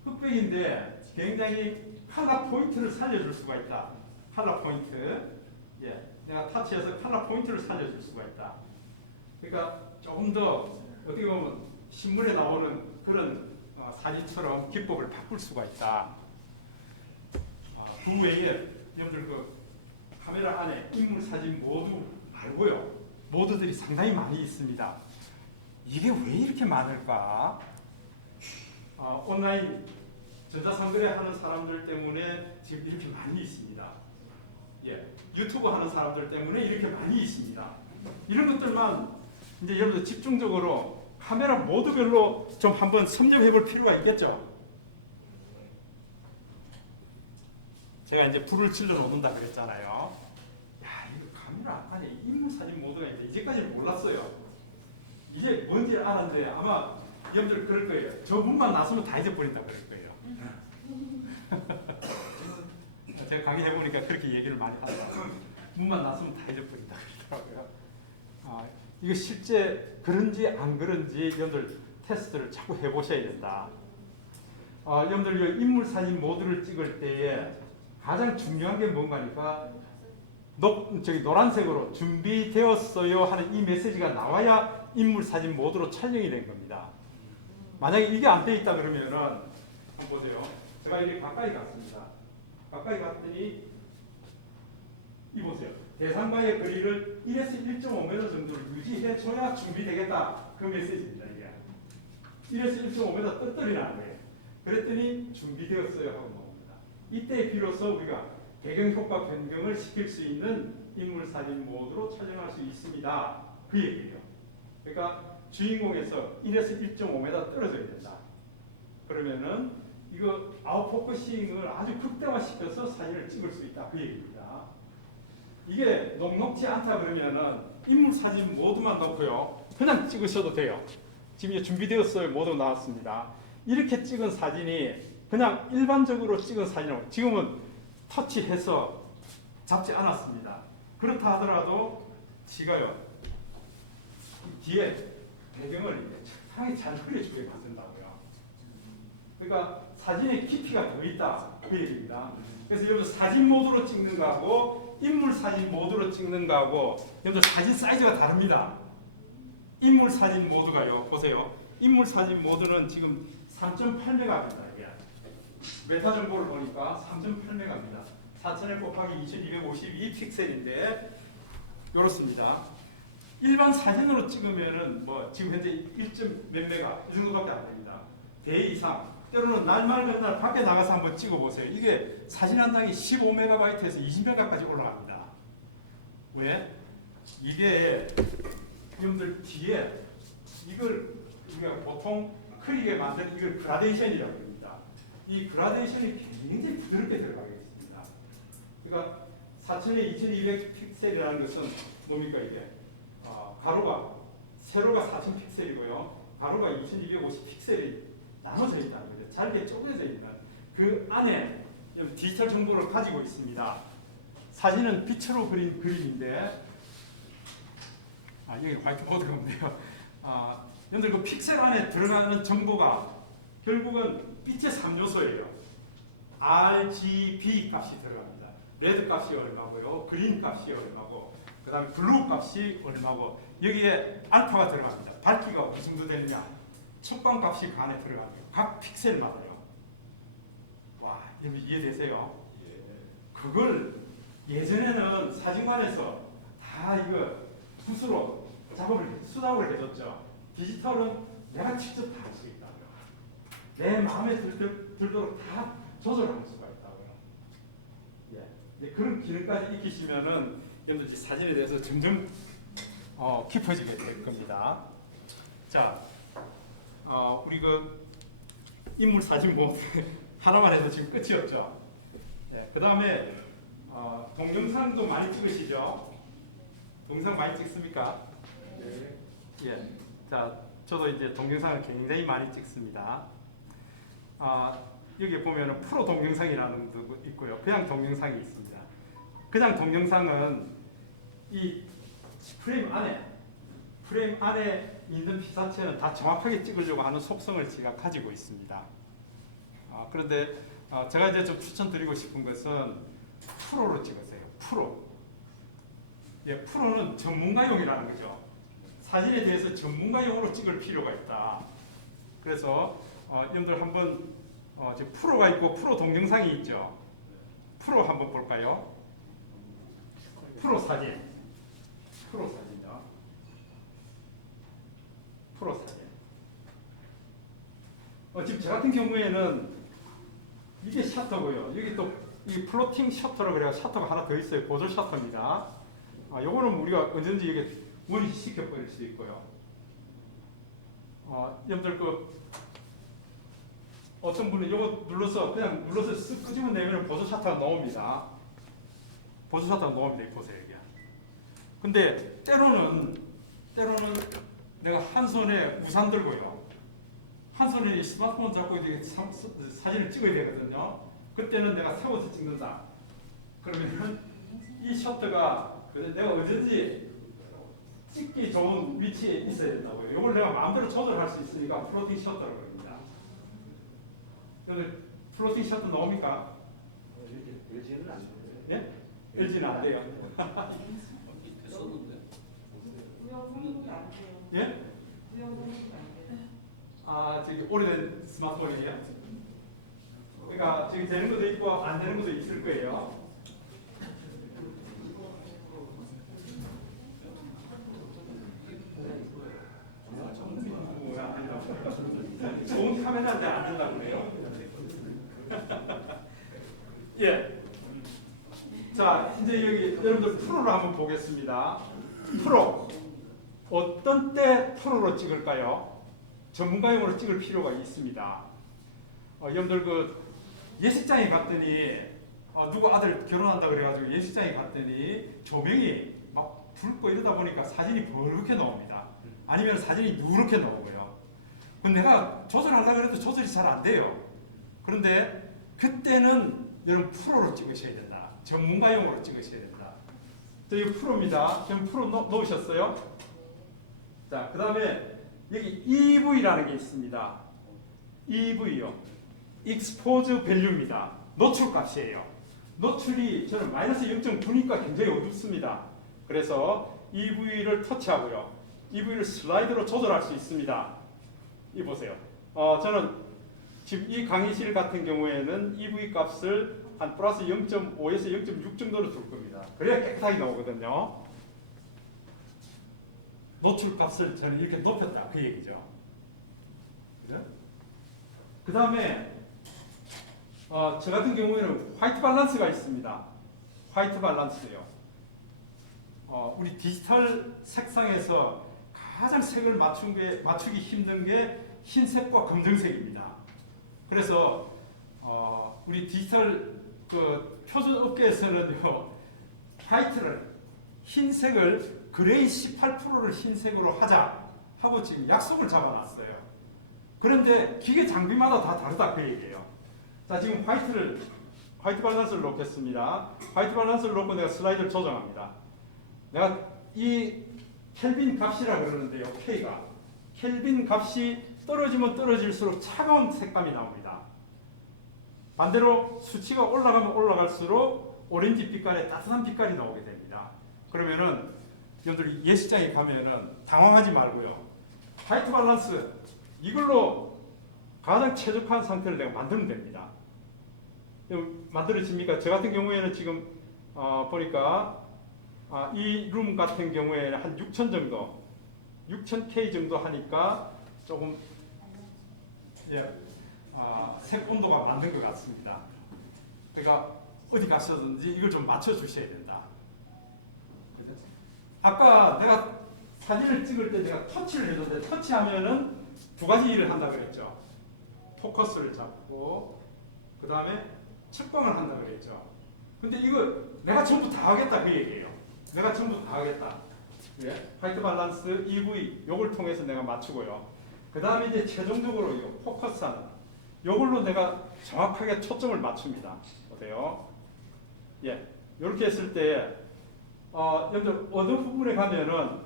흑백인데 굉장히 컬러 포인트를 살려줄 수가 있다. 컬러 포인트. 예, 내가 타치해서 컬러 포인트를 살려줄 수가 있다. 그러니까 조금 더 어떻게 보면 신문에 나오는 그런 사진처럼 기법을 바꿀 수가 있다. 그 외에 여러분들 그 카메라 안에 인물 사진 모두 말고요. 모드들이 상당히 많이 있습니다. 이게 왜 이렇게 많을까? 온라인 전자상거래 하는 사람들 때문에 지금 이렇게 많이 있습니다. 예, 유튜브 하는 사람들 때문에 이렇게 많이 있습니다. 이런 것들만 이제 여러분들 집중적으로 카메라 모드별로 좀 한번 섭렵해 볼 필요가 있겠죠. 제가 이제 불을 질러 놓는다 그랬잖아요. 야, 이거 카메라 안에 인물 사진 모드가 있는데 이제까지는 몰랐어요. 이제 뭔지 알았는데 아마 여러분들 그럴 거예요. 저 문만 나서면 다 잊어버린다 그럴 거예요. 제가 강의 해보니까 그렇게 얘기를 많이 하더라고요. 문만 나서면 다 잊어버린다 그러더라고요. 이거 실제 그런지 안 그런지 여러분들 테스트를 자꾸 해보셔야 된다. 여러분들 인물 사진 모드를 찍을 때에 가장 중요한 게 뭔가니까 노란색으로 준비되었어요 하는 이 메시지가 나와야 인물 사진 모드로 촬영이 된 겁니다. 만약에 이게 안 돼 있다 그러면은 한번 보세요. 제가 이게 가까이 갔습니다. 가까이 갔더니 이 보세요. 대상과의 거리를 1에서 1.5m 정도를 유지해줘야 준비되겠다. 그 메시지입니다. 이게 1에서 1.5m 뜰뜰이 나는 거예요. 그랬더니 준비되었어요 하고 나옵니다. 이때 비로소 우리가 배경 효과 변경을 시킬 수 있는 인물 사진 모드로 촬영할 수 있습니다. 그 얘기예요. 그러니까 주인공에서 1에서 1.5m 떨어져야 된다. 그러면은 이거 아웃포커싱을 아주 극대화시켜서 사진을 찍을 수 있다. 그 얘기입니다. 이게 녹록지 않다 그러면은 인물 사진 모두만 넣고요. 그냥 찍으셔도 돼요. 지금 이제 준비되었어요. 모두 나왔습니다. 이렇게 찍은 사진이 그냥 일반적으로 찍은 사진은 지금은 터치해서 잡지 않았습니다. 그렇다 하더라도 지가요. 뒤에 배경을 상당히 잘 그려주게 만든다고요. 그러니까 사진의 깊이가 더 있다. 그 얘기입니다. 그래서 여기서 사진 모드로 찍는 거하고 인물 사진 모드로 찍는 거하고 여기서 사진 사이즈가 다릅니다. 인물 사진 모드가요. 보세요. 인물 사진 모드는 지금 3.8메가입니다. 이게 메타 정보를 보니까 3.8메가입니다. 4000에 곱하기 2252 픽셀인데 이렇습니다. 일반 사진으로 찍으면은 뭐 지금 현재 1몇 메가 이 정도밖에 안 됩니다. 대 이상 때로는 날 맑은 날 밖에 나가서 한번 찍어보세요. 이게 사진 한 장이 15메가바이트에서 20메가까지 올라갑니다. 왜? 이게 여러분들 뒤에 이걸 우리가 보통 크리게 만든 이걸 그라데이션이라고 합니다. 이 그라데이션이 굉장히 부드럽게 들어가겠습니다. 그러니까 4000에 2200 픽셀이라는 것은 뭡니까 이게? 가로가 세로가 4000 픽셀이고요. 가로가 2250 픽셀이 나눠져 있다는 거죠. 잘게 쪼개져 있는 그 안에 디지털 정보를 가지고 있습니다. 사진은 빛으로 그린 그림인데 여기 화이트보드가 없네요. 여러분들 그 픽셀 안에 들어가는 정보가 결국은 빛의 3요소예요. RGB 값이 들어갑니다. 레드 값이 얼마고요. 그린 값이 얼마고 그 다음에 블루 값이 얼마고 여기에 알파가 들어갑니다. 밝기가 어느 정도 되느냐 촉감 값이 그 안에 들어갑니다. 각 픽셀마다요. 와, 여러분 이해되세요? 그걸 예전에는 사진관에서 다 이거 붓으로 수작업을 해줬죠. 디지털은 내가 직접 다 할 수 있다고요. 내 마음에 들도록 다 조절할 수가 있다고요. 그런 기능까지 익히시면은 여러분들 사진에 대해서 점점 깊어지게 될 겁니다. 자, 우리 그 인물 사진 모드 하나만 해서 지금 끝이었죠. 그 다음에 동영상도 많이 찍으시죠? 동영상 많이 찍습니까? 네. 자, 저도 이제 동영상을 굉장히 많이 찍습니다. 여기 보면은 프로 동영상이라는 것도 있고요. 그냥 동영상이 있습니다. 그냥 동영상은 이 프레임 안에 있는 피사체는 다 정확하게 찍으려고 하는 속성을 제가 가지고 있습니다. 그런데 제가 이제 좀 추천드리고 싶은 것은 프로로 찍으세요. 프로는 전문가용이라는 거죠. 사진에 대해서 전문가용으로 찍을 필요가 있다. 그래서 여러분들 한번 지금 프로가 있고 프로 동영상이 있죠. 프로 한번 볼까요? 프로 사진이요. 프로 사진. 지금 저 같은 경우에는 이게 셔터고요. 여기 또 이 플로팅 셔터라고 그래요. 셔터가 하나 더 있어요. 보조 셔터입니다. 요거는 우리가 언제든지 이게 원위치 시켜버릴 수 있고요. 여러분들 어떤 분은 이거 눌러서 쓱 끄집어 내면 보조 셔터가 나옵니다. 보조 셔터가 나옵니다. 보세요. 이게. 근데 때로는 내가 한 손에 우산 들고요. 한 손에 스마트폰 잡고 이렇게 사진을 찍어야 되거든요. 그때는 내가 세워서 찍는다. 그러면 이 셔터가 내가 언제든지 찍기 좋은 위치에 있어야 된다고요. 이걸 내가 마음대로 조절할 수 있으니까 플로팅 셔터라고 합니다. 플로팅 셔터 나옵니까? LG는 안 돼요. 네? LG는 안 돼요. 예? 저기 오래된 스마트폰이에요. 그러니까 저기 되는 것도 있고 안 되는 것도 있을 거예요. 좋은 카메라인데 안 된다고 그래요. 예. 자, 이제 여기 여러분들 프로를 한번 보겠습니다. 프로 어떤 때 프로로 찍을까요? 전문가용으로 찍을 필요가 있습니다. 여러분들 그 예식장에 갔더니 누구 아들 결혼한다 그래가지고 예식장에 갔더니 조명이 막 붉고 이러다 보니까 사진이 버겋게 나옵니다. 아니면 사진이 누렇게 나오고요. 근데 내가 조절하려고 해도 조절이 잘 안 돼요. 그런데 그때는 여러분 프로로 찍으셔야 된다. 전문가용으로 찍으셔야 된다. 이 프로입니다. 지금 프로 넣으셨어요? 자, 그 다음에 여기 EV라는 게 있습니다. EV요. Expose Value입니다. 노출값이에요. 노출이 저는 마이너스 0.9니까 굉장히 어둡습니다. 그래서 EV를 터치하고요. EV를 슬라이드로 조절할 수 있습니다. 이 보세요. 저는 지금 이 강의실 같은 경우에는 EV 값을 한 플러스 0.5에서 0.6 정도로 둘 겁니다. 그래야 깨끗하게 나오거든요. 노출 값을 저는 이렇게 높였다 그 얘기죠. 그죠? 그 다음에 저 같은 경우에는 화이트 밸런스가 있습니다. 화이트 밸런스요. 우리 디지털 색상에서 가장 색을 맞추기 힘든 게 흰색과 검정색입니다. 그래서 우리 디지털 그 표준 업계에서는요, 화이트를 흰색을 그레이 18%를 흰색으로 하자 하고 지금 약속을 잡아놨어요. 그런데 기계 장비마다 다 다르다 그 얘기예요. 자, 지금 화이트 밸런스를 놓겠습니다. 화이트 밸런스를 놓고 내가 슬라이드를 조정합니다. 내가 이 켈빈 값이라 그러는데요, K가 켈빈 값이 떨어지면 떨어질수록 차가운 색감이 나옵니다. 반대로 수치가 올라가면 올라갈수록 오렌지 빛깔의 따뜻한 빛깔이 나오게 됩니다. 그러면은 여러분들이 예식장에 가면은 당황하지 말고요. 화이트 밸런스 이걸로 가장 최적화한 상태를 내가 만들면 됩니다. 만들어집니까? 저 같은 경우에는 지금 보니까 이 룸 같은 경우에는 한 6,000 정도, 6,000K 정도 하니까 조금 색 온도가 맞는 것 같습니다. 그러니까 어디 가서든지 이걸 좀 맞춰 주셔야 된다. 아까 내가 사진을 찍을 때 내가 터치를 해줬는데 터치하면은 두 가지 일을 한다 그랬죠. 포커스를 잡고 그 다음에 측광을 한다 그랬죠. 근데 이거 내가 전부 다 하겠다 그 얘기예요. 내가 전부 다 하겠다. 예? 화이트 밸런스 EV 요걸 통해서 내가 맞추고요. 그 다음에 이제 최종적으로 이 포커스하는 요걸로 내가 정확하게 초점을 맞춥니다. 보세요. 예, 이렇게 했을 때 여러분들 어느 부분에 가면은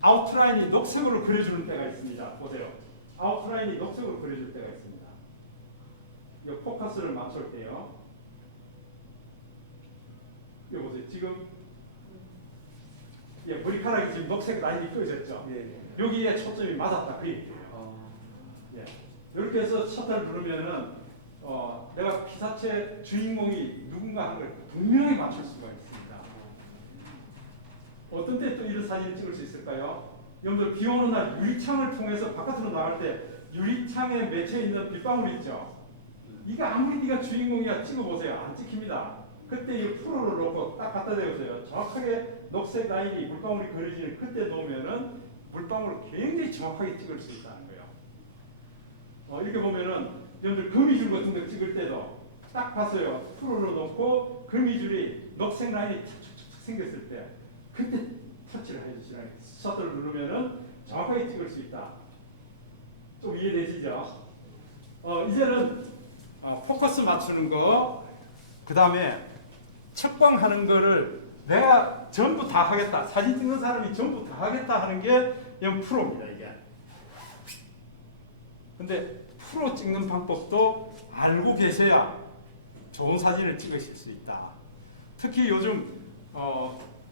아웃라인이 녹색으로 그려주는 때가 있습니다. 보세요. 아웃라인이 녹색으로 그려줄 때가 있습니다. 이 포커스를 맞출게요. 여기 보세요. 지금 머리카락이 지금 녹색 라인이 그어졌죠. 여기에 초점이 맞았다 그 얘기예요. 예. 이렇게 해서 셔터를 누르면은 내가 피사체 주인공이 누군가 하는 걸 분명히 맞출 수가 있습니다. 어떤 때 또 이런 사진을 찍을 수 있을까요? 여러분들 비 오는 날 유리창을 통해서 바깥으로 나갈 때 유리창에 맺혀 있는 빗방울 있죠? 이게 아무리 네가 주인공이야 찍어보세요. 안 찍힙니다. 그때 이 프로를 놓고 딱 갖다 대보세요. 정확하게 녹색 라인이 물방울이 그려지는 그때 놓으면은 물방울을 굉장히 정확하게 찍을 수 있다는 거예요. 이렇게 보면은 여러분들 거미줄 같은 거 찍을 때도 딱 봤어요. 프로로 놓고 거미줄이 녹색 라인이 툭툭툭 생겼을 때 그때 터치를 해주시라는 거예요. 셔터를 누르면은 정확하게 찍을 수 있다. 좀 이해되시죠? 이제는 포커스 맞추는 거, 그 다음에 측광하는 거를 내가 전부 다 하겠다. 사진 찍는 사람이 전부 다 하겠다 하는 게 이건 프로입니다, 이게. 근데 프로 찍는 방법도 알고 계셔야 좋은 사진을 찍으실 수 있다. 특히 요즘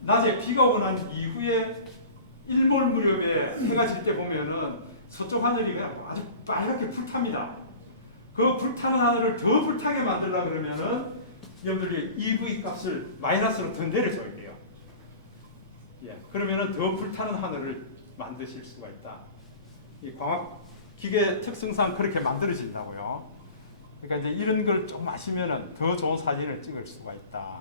낮에 비가 오고 난 이후에 일몰 무렵에 해가 질 때 보면은 서쪽 하늘이 그냥 아주 빨갛게 불탑니다. 그 불타는 하늘을 더 불타게 만들려고 그러면은 여러분들이 EV 값을 마이너스로 더 내려줘야 돼요. 예, 그러면은 더 불타는 하늘을 만드실 수가 있다. 이 광학 기계 특성상 그렇게 만들어진다고요. 그러니까 이제 이런 걸 좀 아시면은 더 좋은 사진을 찍을 수가 있다.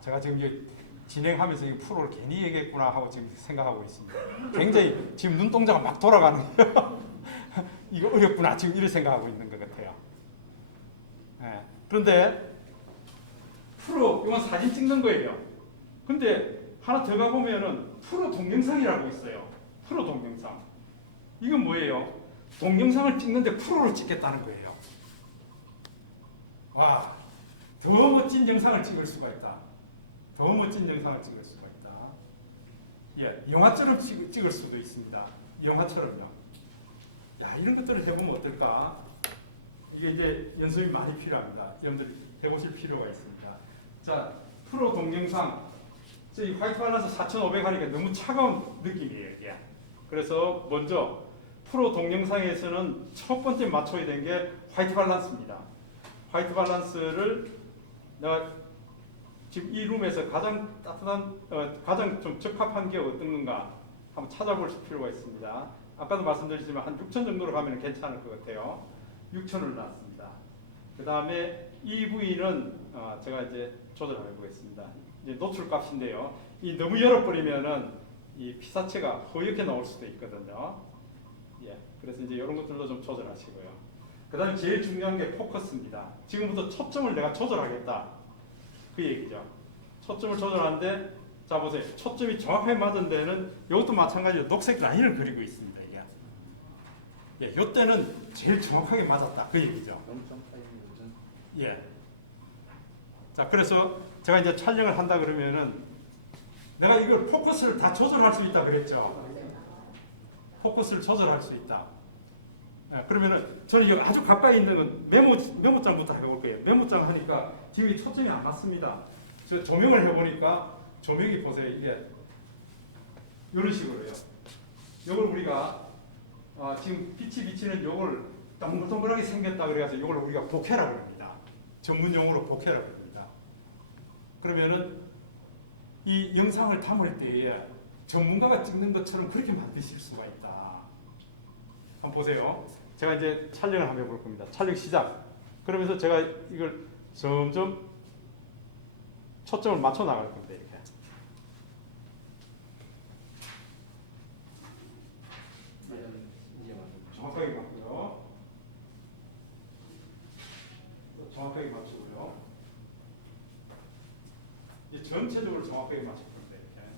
제가 지금 이제 진행하면서 이 프로를 괜히 얘기했구나 하고 지금 생각하고 있습니다. 굉장히 지금 눈동자가 막 돌아가는 거예요. 이거 어렵구나 지금 이렇게 생각하고 있는 것 같아요. 예. 그런데 프로 이건 사진 찍는 거예요. 근데 하나 더 가보면은 프로 동영상이라고 있어요. 프로 동영상. 이건 뭐예요? 동영상을 찍는데 프로를 찍겠다는 거예요. 와, 더 멋진 영상을 찍을 수가 있다. 더 멋진 영상을 찍을 수가 있다. 예, 영화처럼 찍을 수도 있습니다. 영화처럼요. 야, 이런 것들을 해보면 어떨까? 이게 이제 연습이 많이 필요합니다. 여러분들 해보실 필요가 있습니다. 자, 프로 동영상. 이 화이트 밸런스 4,500 하니까 너무 차가운 느낌이에요, 이게. 그래서 먼저 프로 동영상에서는 첫 번째 맞춰야 되는 게 화이트 밸런스입니다. 화이트 밸런스를 내가 지금 이 룸에서 가장 따뜻한, 가장 좀 적합한 게 어떤 건가 한번 찾아볼 필요가 있습니다. 아까도 말씀드렸지만 한 6,000 정도로 가면 괜찮을 것 같아요. 6,000을 놨습니다. 그 다음에 이 부위는 제가 이제 조절해 보겠습니다. 이제 노출값인데요. 이 너무 열어버리면은 이 피사체가 허옇게 나올 수도 있거든요. 예, 그래서 이제 이런 것들도 좀 조절하시고요. 그 다음에 제일 중요한 게 포커스입니다. 지금부터 초점을 내가 조절하겠다. 그 얘기죠. 초점을 조절하는데, 자 보세요. 초점이 정확하게 맞은 데는 이것도 마찬가지로 녹색 라인을 그리고 있습니다. 이게. 예, 이때는 제일 정확하게 맞았다. 그 얘기죠. 예. 자, 그래서 제가 이제 촬영을 한다 그러면은 내가 이걸 포커스를 다 조절할 수 있다 그랬죠. 포커스를 조절할 수 있다. 예, 그러면은 저는 이거 아주 가까이 있는 건 메모장부터 해볼 거예요. 메모장 하니까 지금 이 초점이 안 맞습니다. 저 조명을 해보니까 조명이 보세요. 이게 이런 식으로요. 이걸 우리가 지금 빛이 비치는 이걸 동글동글하게 생겼다 그래서 이걸 우리가 보케라고 합니다. 전문 용어로 보케라고 합니다. 그러면은 이 영상을 담을 때에 전문가가 찍는 것처럼 그렇게 만드실 수가 있다. 한번 보세요. 제가 이제 촬영을 한번 해볼 겁니다. 촬영 시작. 그러면서 제가 이걸 점점 초점을 맞춰 나갈 겁니다. 이렇게. 정확하게 맞고요. 정확하게 맞추고요. 이 전체적으로 정확하게 맞출 건데. 이렇게.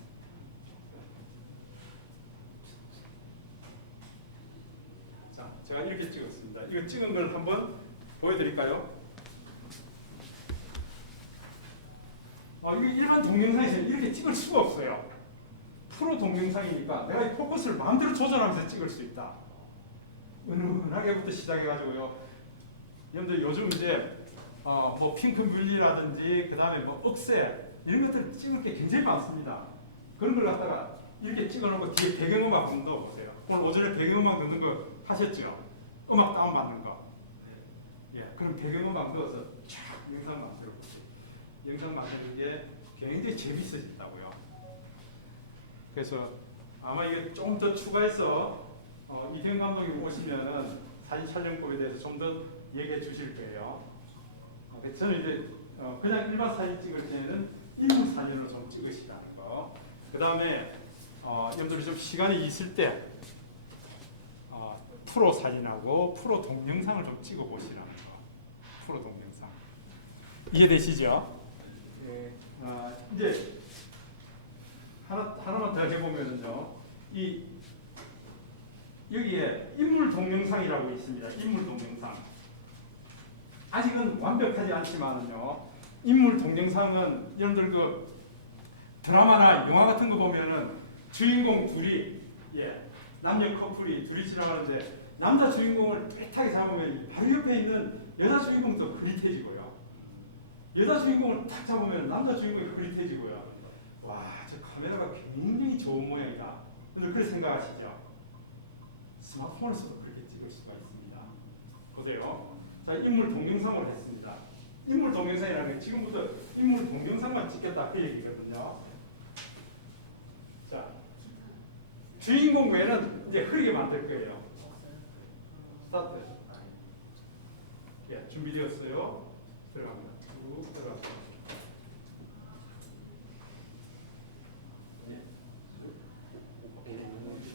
자, 제가 이렇게 찍었습니다. 이거 찍은 걸 한번 보여드릴까요? 이거 일반 동영상에서는 이렇게 찍을 수가 없어요. 프로 동영상이니까 내가 이 포커스를 마음대로 조절하면서 찍을 수 있다. 은은하게부터 시작해가지고요. 여러분들 요즘 이제 뭐 핑크 뮬리라든지 그 다음에 뭐 억새 이런 것들 찍을 게 굉장히 많습니다. 그런 걸 갖다가 이렇게 찍어놓고 뒤에 배경음악 좀 넣어보세요. 오늘 오전에 배경음악 넣는 거 하셨죠? 음악 다운받는 거. 예, 그럼 배경음악 넣어서 쫙 영상 만들고 영상 만드는 게 굉장히 재밌어졌다고요. 그래서 아마 이게 좀 더 추가해서 이태영 감독님 오시면 사진 촬영법에 대해서 좀 더 얘기해 주실 거예요. 저는 이제 그냥 일반 사진 찍을 때는 인물 사진으로 좀 찍으시라는 거. 그 다음에 여러분들이 좀 시간이 있을 때 프로 사진하고 프로 동영상을 좀 찍어 보시라는 거. 프로 동영상. 이해되시죠? 네. 이제 하나만 더 해보면요. 여기에 인물 동영상이라고 있습니다. 인물 동영상. 아직은 완벽하지 않지만은요. 인물 동영상은 여러분들 그 드라마나 영화 같은 거 보면은 주인공 둘이 남녀 커플이 둘이 지나가는데 남자 주인공을 떼타게 잡으면 바로 옆에 있는 여자 주인공도 흐릿해지고요. 여자 주인공을 탁 잡으면 남자 주인공이 흐릿해지고요. 와, 저 카메라가 굉장히 좋은 모양이다. 여러분들 그렇게 생각하시죠? 스마트폰에서도 그렇게 찍을 수가 있습니다. 보세요. 자, 인물 동영상을 했습니다. 인물 동영상이라는 게 지금부터 인물 동영상만 찍겠다 그 얘기거든요. 자, 주인공 외에는 이제 흐리게 만들 거예요. 스타트. 예, 준비되었어요. 들어갑니다. 쭉 들어갑니다.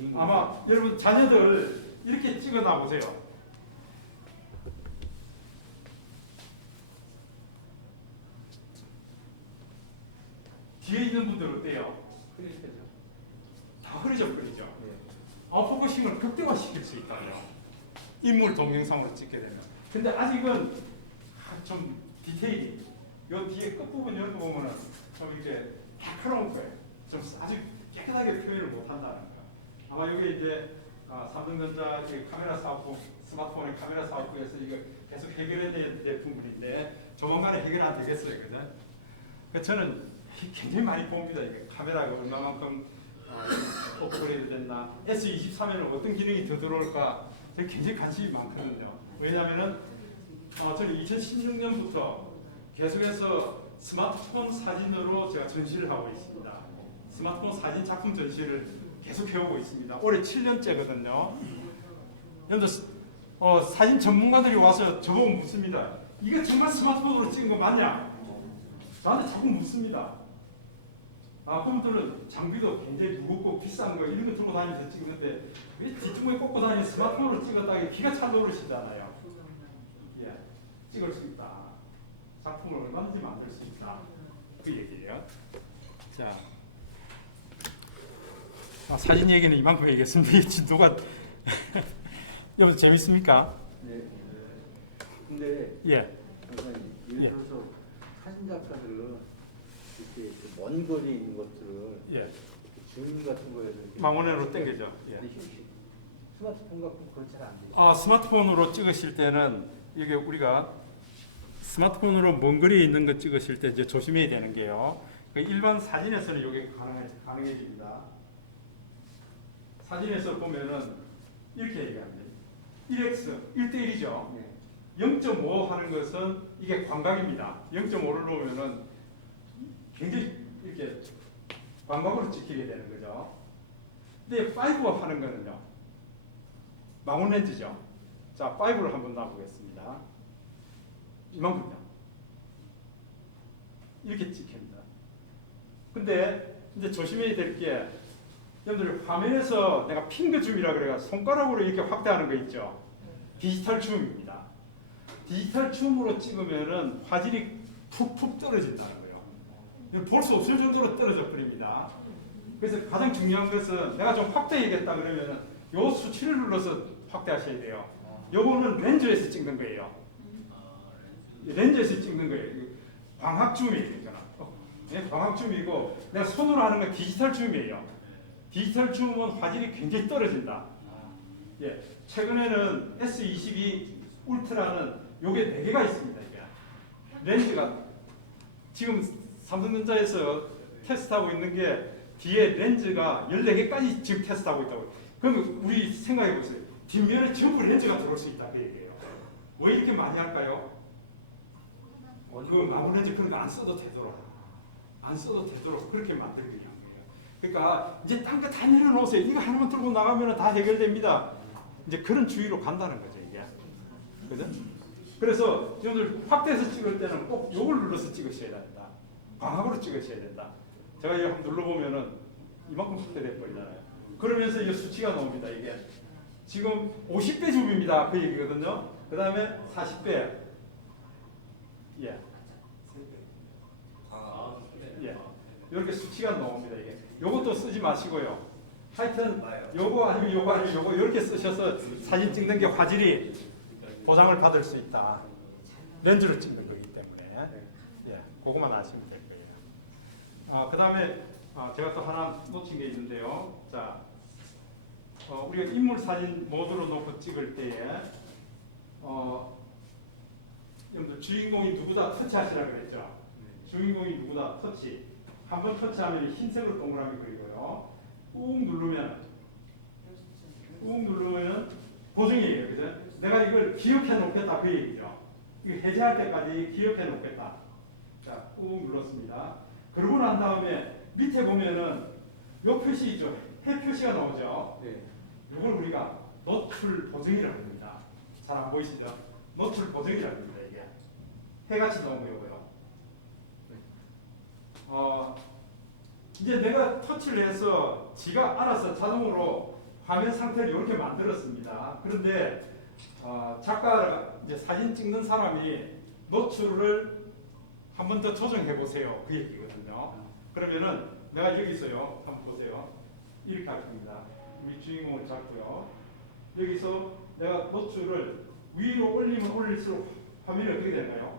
주인공. 아마 여러분 자녀들 이렇게 찍어놔 보세요. 뒤에 있는 분들 어때요? 흐릿해져. 다 흐려져버리죠. 네. 포커싱을 극대화시킬 수 있다요. 인물 동영상으로 찍게 되면. 근데 아직은 좀 디테일이 요 뒤에 끝부분 이런 거 보면은 좀 이렇게 다크로운 거예요. 좀 아주 깨끗하게 표현을 못 한다는 거. 아마 이게 이제 삼성전자 카메라 사업부, 스마트폰의 카메라 사업부에서 이거 계속 해결해야 될 부분인데 조만간에 해결 안 되겠어요, 그죠? 그 저는 굉장히 많이 봅니다. 이게 카메라가 얼마만큼 업그레이드 됐나, S23에는 어떤 기능이 더 들어올까, 제가 굉장히 관심이 많거든요. 왜냐하면은 저는 2016년부터 계속해서 스마트폰 사진으로 제가 전시를 하고 있습니다. 스마트폰 사진 작품 전시를 계속 해오고 있습니다. 올해 7년째거든요. 여러분들 사진 전문가들이 와서 저보고 묻습니다. 이거 정말 스마트폰으로 찍은 거 맞냐? 나한테 자꾸 묻습니다. 그분들은 장비도 굉장히 무겁고 비싼 거 이런 거 들고 다니면서 찍는데 왜 뒤통수에 꽂고 다니는 스마트폰으로 찍었다가 기가 찰 노릇이잖아요. 예, 찍을 수 있다. 작품을 얼마든지 만들 수 있다. 그 얘기예요. 자, 사진 얘기는 이만큼 얘기했습니다. 누가 여러분 재밌습니까? 네. 근데 예. 선생님, 예를 들어서 사진 작가들은 이렇게 먼 거리에 있는 것들을 예. 주인 같은 거에서 이렇게 망원으로 당기죠. 예. 근데 스마트폰 갖고 그건 잘 안 돼요. 스마트폰으로 찍으실 때는 이게 우리가 스마트폰으로 먼 거리에 있는 거 찍으실 때 이제 조심해야 되는 게요. 그러니까 일반 사진에서는 이게 가능해집니다. 사진에서 보면은 이렇게 얘기합니다. 1x 1대1이죠. 네. 0.5 하는 것은 이게 광각입니다. 0.5를 놓으면은 굉장히 이렇게 광각으로 찍히게 되는 거죠. 근데 5 하는 거는요. 망원 렌즈죠. 자, 5를 한번 놔보겠습니다. 이만큼요. 이렇게 찍힙니다. 근데 이제 조심해야 될 게 여러분들 화면에서 내가 핑거 줌이라 그래가 손가락으로 이렇게 확대하는 거 있죠. 디지털 줌입니다. 디지털 줌으로 찍으면은 화질이 푹푹 떨어진다는 거예요. 볼 수 없을 정도로 떨어져 버립니다. 그래서 가장 중요한 것은 내가 좀 확대해야겠다 그러면은 요 수치를 눌러서 확대하셔야 돼요. 요거는 렌즈에서 찍는 거예요. 렌즈에서 찍는 거예요. 광학 줌이에요. 네, 광학 줌이고 내가 손으로 하는 건 디지털 줌이에요. 디지털 줌은 화질이 굉장히 떨어진다. 예, 최근에는 S22 울트라는 요게 4개가 있습니다. 이게. 렌즈가 지금 삼성전자에서 테스트하고 있는 게 뒤에 렌즈가 14개까지 지금 테스트하고 있다고. 그럼 우리 생각해 보세요. 뒷면에 전부 렌즈가 들어올 수 있다 그 얘기예요. 왜 이렇게 많이 할까요? 그 마블 렌즈 그런 거 안 써도 되도록 그렇게 만들기 위한 거예요. 그러니까 이제 딴 거 다 내려놓으세요. 이거 하나만 들고 나가면 다 해결됩니다. 이제 그런 주의로 간다는 거죠 이게. 그죠? 그래서 여러분들 확대해서 찍을 때는 꼭 요걸 눌러서 찍으셔야 된다. 광학으로 찍으셔야 된다. 제가 이거 한번 눌러보면은 이만큼 확대돼 버리잖아요. 그러면서 이게 수치가 나옵니다. 이게 지금 50배 줌입니다. 그 얘기거든요. 그 다음에 40배. 예. 예. 이렇게 수치가 나옵니다. 이게. 요것도 쓰지 마시고요. 하여튼 요거 아니면 요거 아니면 요거 이렇게 쓰셔서 사진 찍는 게 화질이 보장을 받을 수 있다. 렌즈로 찍는 거기 때문에. 예. 그거만 아시면 될 거예요. 그 다음에 제가 또 하나 놓친 게 있는데요. 자, 우리가 인물 사진 모드로 놓고 찍을 때에 여러분들 주인공이 누구다 터치하시라 그랬죠. 주인공이 누구다 터치. 한번 터치하면 흰색으로 동그라미 그리고요. 꾹 누르면은 보정이에요. 그죠? 내가 이걸 기억해 놓겠다 그 얘기죠. 이거 해제할 때까지 기억해 놓겠다. 자, 꾹 눌렀습니다. 그러고 난 다음에 밑에 보면은 요 표시 있죠. 해 표시가 나오죠. 네. 이걸 우리가 노출 보정이라고 합니다. 잘 안 보이시죠? 노출 보정이라고 합니다. 이게 해같이 나온 거고요. 이제 내가 터치를 해서 지가 알아서 자동으로 화면 상태를 이렇게 만들었습니다. 그런데 작가 이제 사진 찍는 사람이 노출을 한 번 더 조정해 보세요. 그 얘기거든요. 그러면은 내가 여기 있어요. 한번 보세요. 이렇게 할 겁니다. 우리 주인공을 잡고요. 여기서 내가 노출을 위로 올리면 올릴수록 화면이 어떻게 되나요?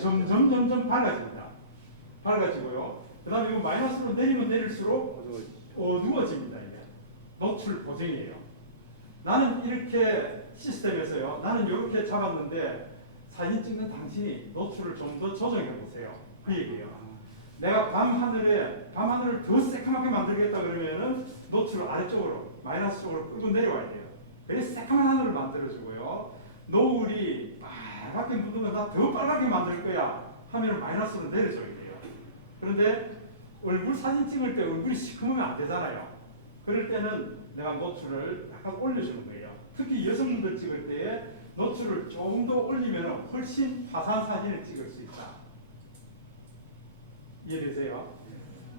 점점 밝아집니다. 밝아지고요. 그 다음에 이거 마이너스로 내리면 내릴수록 어두워집니다. 이게 노출 보정이에요. 나는 이렇게 시스템에서요. 나는 이렇게 잡았는데 사진 찍는 당신이 노출을 좀 더 조정해 보세요. 그 얘기예요. 내가 밤하늘을 더 새까맣게 만들겠다 그러면은 노출을 아래쪽으로 마이너스 쪽으로 끄고 내려와야 돼요. 그래서 새까만 하늘을 만들어주고요. 노을이 빨갛게 묻으면 나 더 빨갛게 만들 거야 하면 마이너스로 내려줘야 돼요. 그런데 얼굴 사진 찍을 때 얼굴이 시커매면 안 되잖아요. 그럴 때는 내가 노출을 약간 올려주는 거예요. 특히 여성분들 찍을 때에 노출을 조금 더 올리면 훨씬 화사한 사진을 찍을 수 있다. 이해되세요?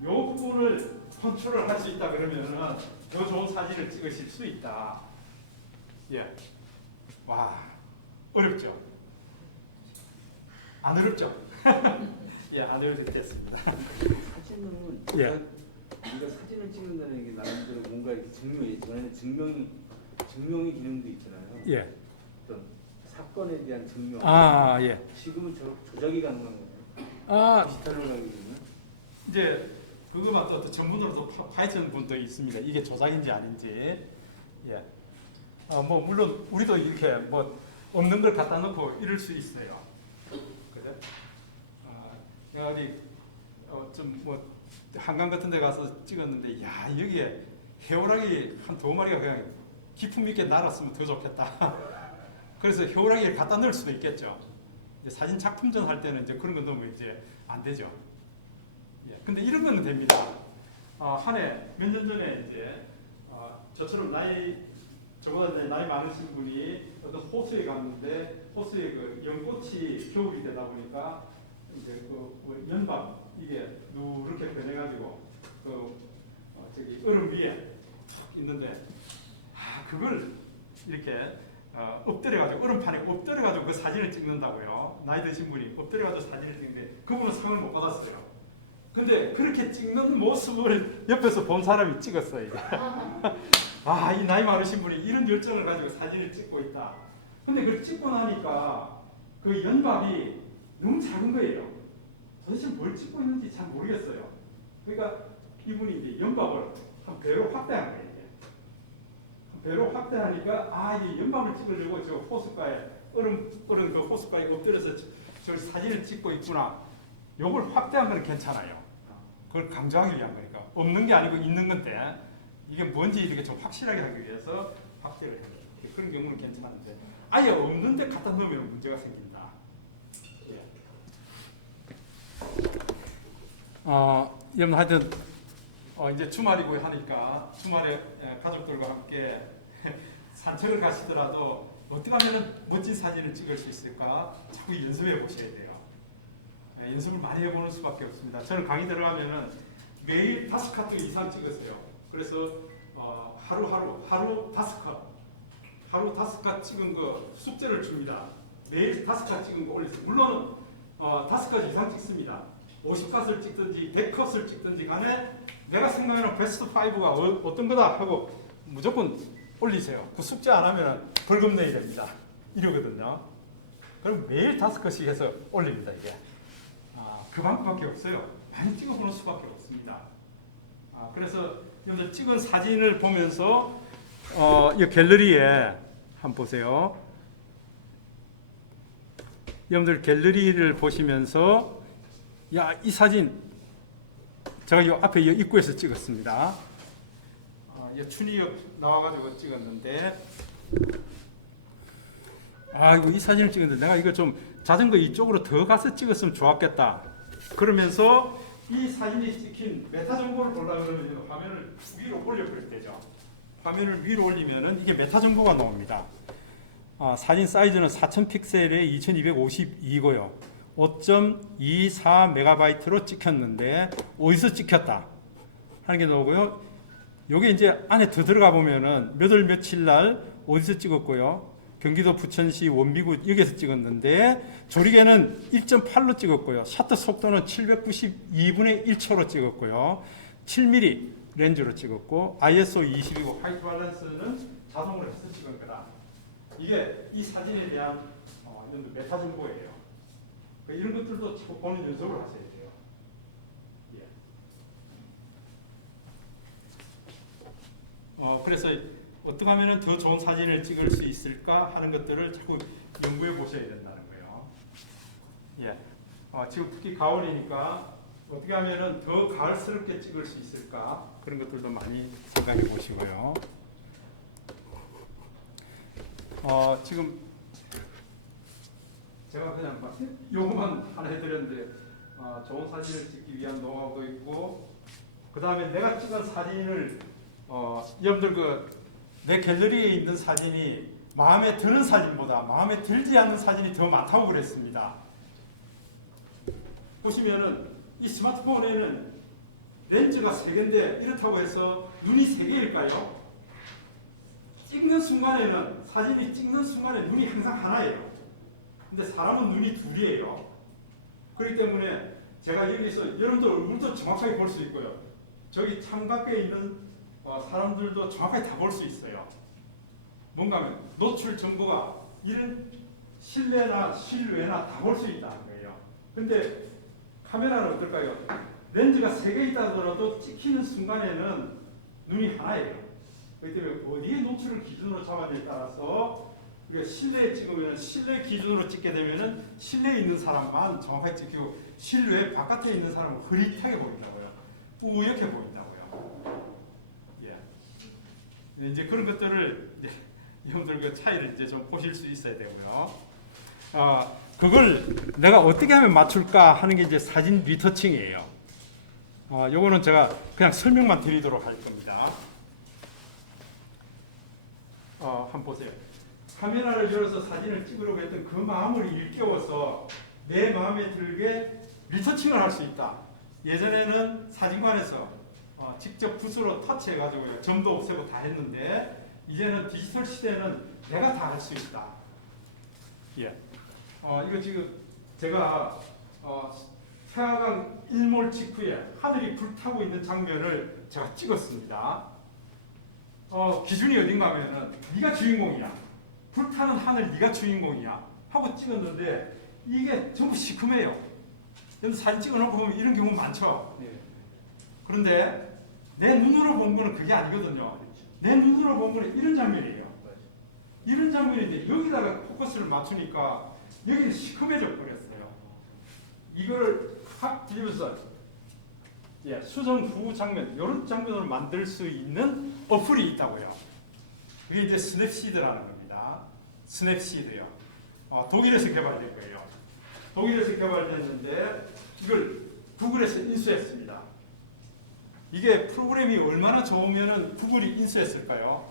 이 부분을 컨트롤 할 수 있다 그러면은 더 좋은 사진을 찍으실 수 있다. 예. 와, 어렵죠? 안 어렵죠? 예, 안 어렵겠습니다. 사진은 예. 우리가 사진을 찍는다는 게 나름대로 뭔가 이렇게 증명의 기능도 있잖아요. 예. 어떤 사건에 대한 증명. 예. 지금은 조작이 가능한 아, 거예요. 디지털로 가기 때문에. 이제 그거만 또 전문으로 또 파헤치는 분도 있습니다. 이게 조작인지 아닌지. 예. 뭐 물론 우리도 이렇게 뭐 없는 걸 갖다 놓고 이럴 수 있어요. 그래? 내가 어디 좀 뭐 한강 같은 데 가서 찍었는데 야 여기에 해오랑이 한 2마리가 그냥 기품 있게 날았으면 더 좋겠다. 그래서 해오랑이를 갖다 넣을 수도 있겠죠. 이제 사진 작품전 할 때는 이제 그런 거 넣으면 이제 안 되죠. 예. 근데 이런 거는 됩니다. 한 해 몇 년 전에 이제 저처럼 저보다 나이 많으신 분이 어떤 호수에 갔는데 호수에 그 연꽃이 겨울이 되다 보니까 이제 그 연밥 이게 누렇게 변해가지고 저기 얼음 위에 툭 있는데 그걸 이렇게 엎드려가지고 얼음판에 엎드려가지고 그 사진을 찍는다고요. 나이 드신 분이 엎드려가지고 사진을 찍는데 그분은 상을 못 받았어요. 근데 그렇게 찍는 모습을 옆에서 본 사람이 찍었어요. 이 나이 많으신 분이 이런 열정을 가지고 사진을 찍고 있다. 근데 그걸 찍고 나니까 그 연밥이 너무 작은 거예요. 도대체 뭘 찍고 있는지 잘 모르겠어요. 그러니까 이분이 이제 연밥을 한 배로 확대한 거예요. 한 배로 확대하니까 이 연밥을 찍으려고 저 호숫가에 얼음 그 호숫가에 엎드려서 저 사진을 찍고 있구나. 요걸 확대한 건 괜찮아요. 그걸 강조하기 위한 거니까. 없는 게 아니고 있는 건데 이게 뭔지 이렇게 좀 확실하게 하기 위해서 확대를 해요. 그런 경우는 괜찮은데 아예 없는데 갖다 넣으면 문제가 생긴다. 예. 여러분 하여튼 이제 주말이고 하니까 주말에 가족들과 함께 산책을 가시더라도 어떻게 하면 멋진 사진을 찍을 수 있을까 자꾸 연습해 보셔야 돼요. 연습을 많이 해보는 수밖에 없습니다. 저는 강의 들어가면은 매일 5컷 이상 찍었어요. 그래서 하루 5컷 찍은 거 숙제를 줍니다. 매일 5컷 찍은 거 올리세요. 물론 5컷 이상 찍습니다. 50컷을 찍든지 100컷을 찍든지 간에 내가 생각하는 베스트 5가 어떤 거다 하고 무조건 올리세요. 그 숙제 안 하면 벌금 내야 됩니다. 이러거든요. 그럼 매일 5컷씩 해서 올립니다. 이게. 그 방법밖에 없어요. 많이 찍어보는 수밖에 없습니다. 그래서 여러분들 찍은 사진을 보면서 이 갤러리에 한번 보세요. 여러분들 갤러리를 보시면서 이 사진 제가 이 앞에 이 입구에서 찍었습니다. 이 춘희역 나와가지고 찍었는데 이거 이 사진을 찍었는데 내가 이거 좀 자전거 이쪽으로 더 가서 찍었으면 좋았겠다. 그러면서 이 사진이 찍힌 메타 정보를 보려고 그러면 화면을 위로 올려버릴 때죠. 화면을 위로 올리면은 이게 메타 정보가 나옵니다. 사진 사이즈는 4000 픽셀에 2252고요. 5.24MB로 찍혔는데 어디서 찍혔다 하는 게 나오고요. 요게 이제 안에 더 들어가 보면은 몇 월 며칠 날 어디서 찍었고요. 경기도 부천시 원미구 여기서 찍었는데 조리개는 1.8로 찍었고요. 셔터 속도는 792분의 1초로 찍었고요. 7mm 렌즈로 찍었고 ISO 20이고 화이트 밸런스는 자동으로 해서 찍은 거다. 이게 이 사진에 대한 메타 정보예요. 이런 것들도 자꾸 보는 연습을 하셔야 돼요. 예. 그래서 어떻게 하면 더 좋은 사진을 찍을 수 있을까 하는 것들을 자꾸 연구해 보셔야 된다는 거예요. 예. 지금 특히 가을이니까 어떻게 하면 더 가을스럽게 찍을 수 있을까 그런 것들도 많이 생각해 보시고요. 지금 제가 그냥 요거만 하나 해드렸는데 좋은 사진을 찍기 위한 노하우도 있고 그 다음에 내가 찍은 사진을 여러분들 내 갤러리에 있는 사진이 마음에 드는 사진보다 마음에 들지 않는 사진이 더 많다고 그랬습니다. 보시면은 이 스마트폰에는 렌즈가 3개인데 이렇다고 해서 눈이 3개일까요? 찍는 순간에는 사진이 찍는 순간에 눈이 항상 하나예요. 근데 사람은 눈이 2이에요. 그렇기 때문에 제가 여기서 여러분들 얼굴도 정확하게 볼 수 있고요. 저기 창밖에 있는 사람들도 정확하게 다 볼 수 있어요. 뭔가 하면 노출 정보가 이런 실내나 실외나 다 볼 수 있다는 거예요. 근데 카메라는 어떨까요? 렌즈가 3개 있다 하더라도 찍히는 순간에는 눈이 하나예요. 그렇기 때문에 어디에 노출을 기준으로 잡아냐에 따라서 우리가 실내에 찍으면 실내 기준으로 찍게 되면은 실내에 있는 사람만 정확하게 찍히고 실외 바깥에 있는 사람은 흐릿하게 보인다고요. 뿌옇게 보인다고요. 예. 이제 그런 것들을 이제 여러분들 그 차이를 이제 좀 보실 수 있어야 되고요. 그걸 내가 어떻게 하면 맞출까 하는 게 이제 사진 리터칭이에요. 요거는 제가 그냥 설명만 드리도록 할 겁니다. 한번 보세요. 카메라를 열어서 사진을 찍으려고 했던 그 마음을 일깨워서 내 마음에 들게 리터칭을 할 수 있다. 예전에는 사진관에서 직접 붓으로 터치해가지고 점도 없애고 다 했는데 이제는 디지털 시대는 내가 다 할 수 있다. 예. 이거 지금 제가 태화강 일몰 직후에 하늘이 불타고 있는 장면을 제가 찍었습니다. 기준이 어딘가 하면은 네가 주인공이야. 불타는 하늘 네가 주인공이야. 하고 찍었는데 이게 전부 시커매요. 여러분 사진 찍어놓고 보면 이런 경우 많죠. 그런데 내 눈으로 본 거는 그게 아니거든요. 내 눈으로 본 거는 이런 장면이에요. 이런 장면인데 여기다가 포커스를 맞추니까 여기는 시커매져 버렸어요. 이걸 확 뒤집어서 수정 후 장면, 이런 장면으로 만들 수 있는 어플이 있다고요. 그게 이제 스냅시드라는 겁니다. 스냅시드요. 독일에서 개발된 거예요. 독일에서 개발됐는데 이걸 구글에서 인수했습니다. 이게 프로그램이 얼마나 좋으면 구글이 인수했을까요?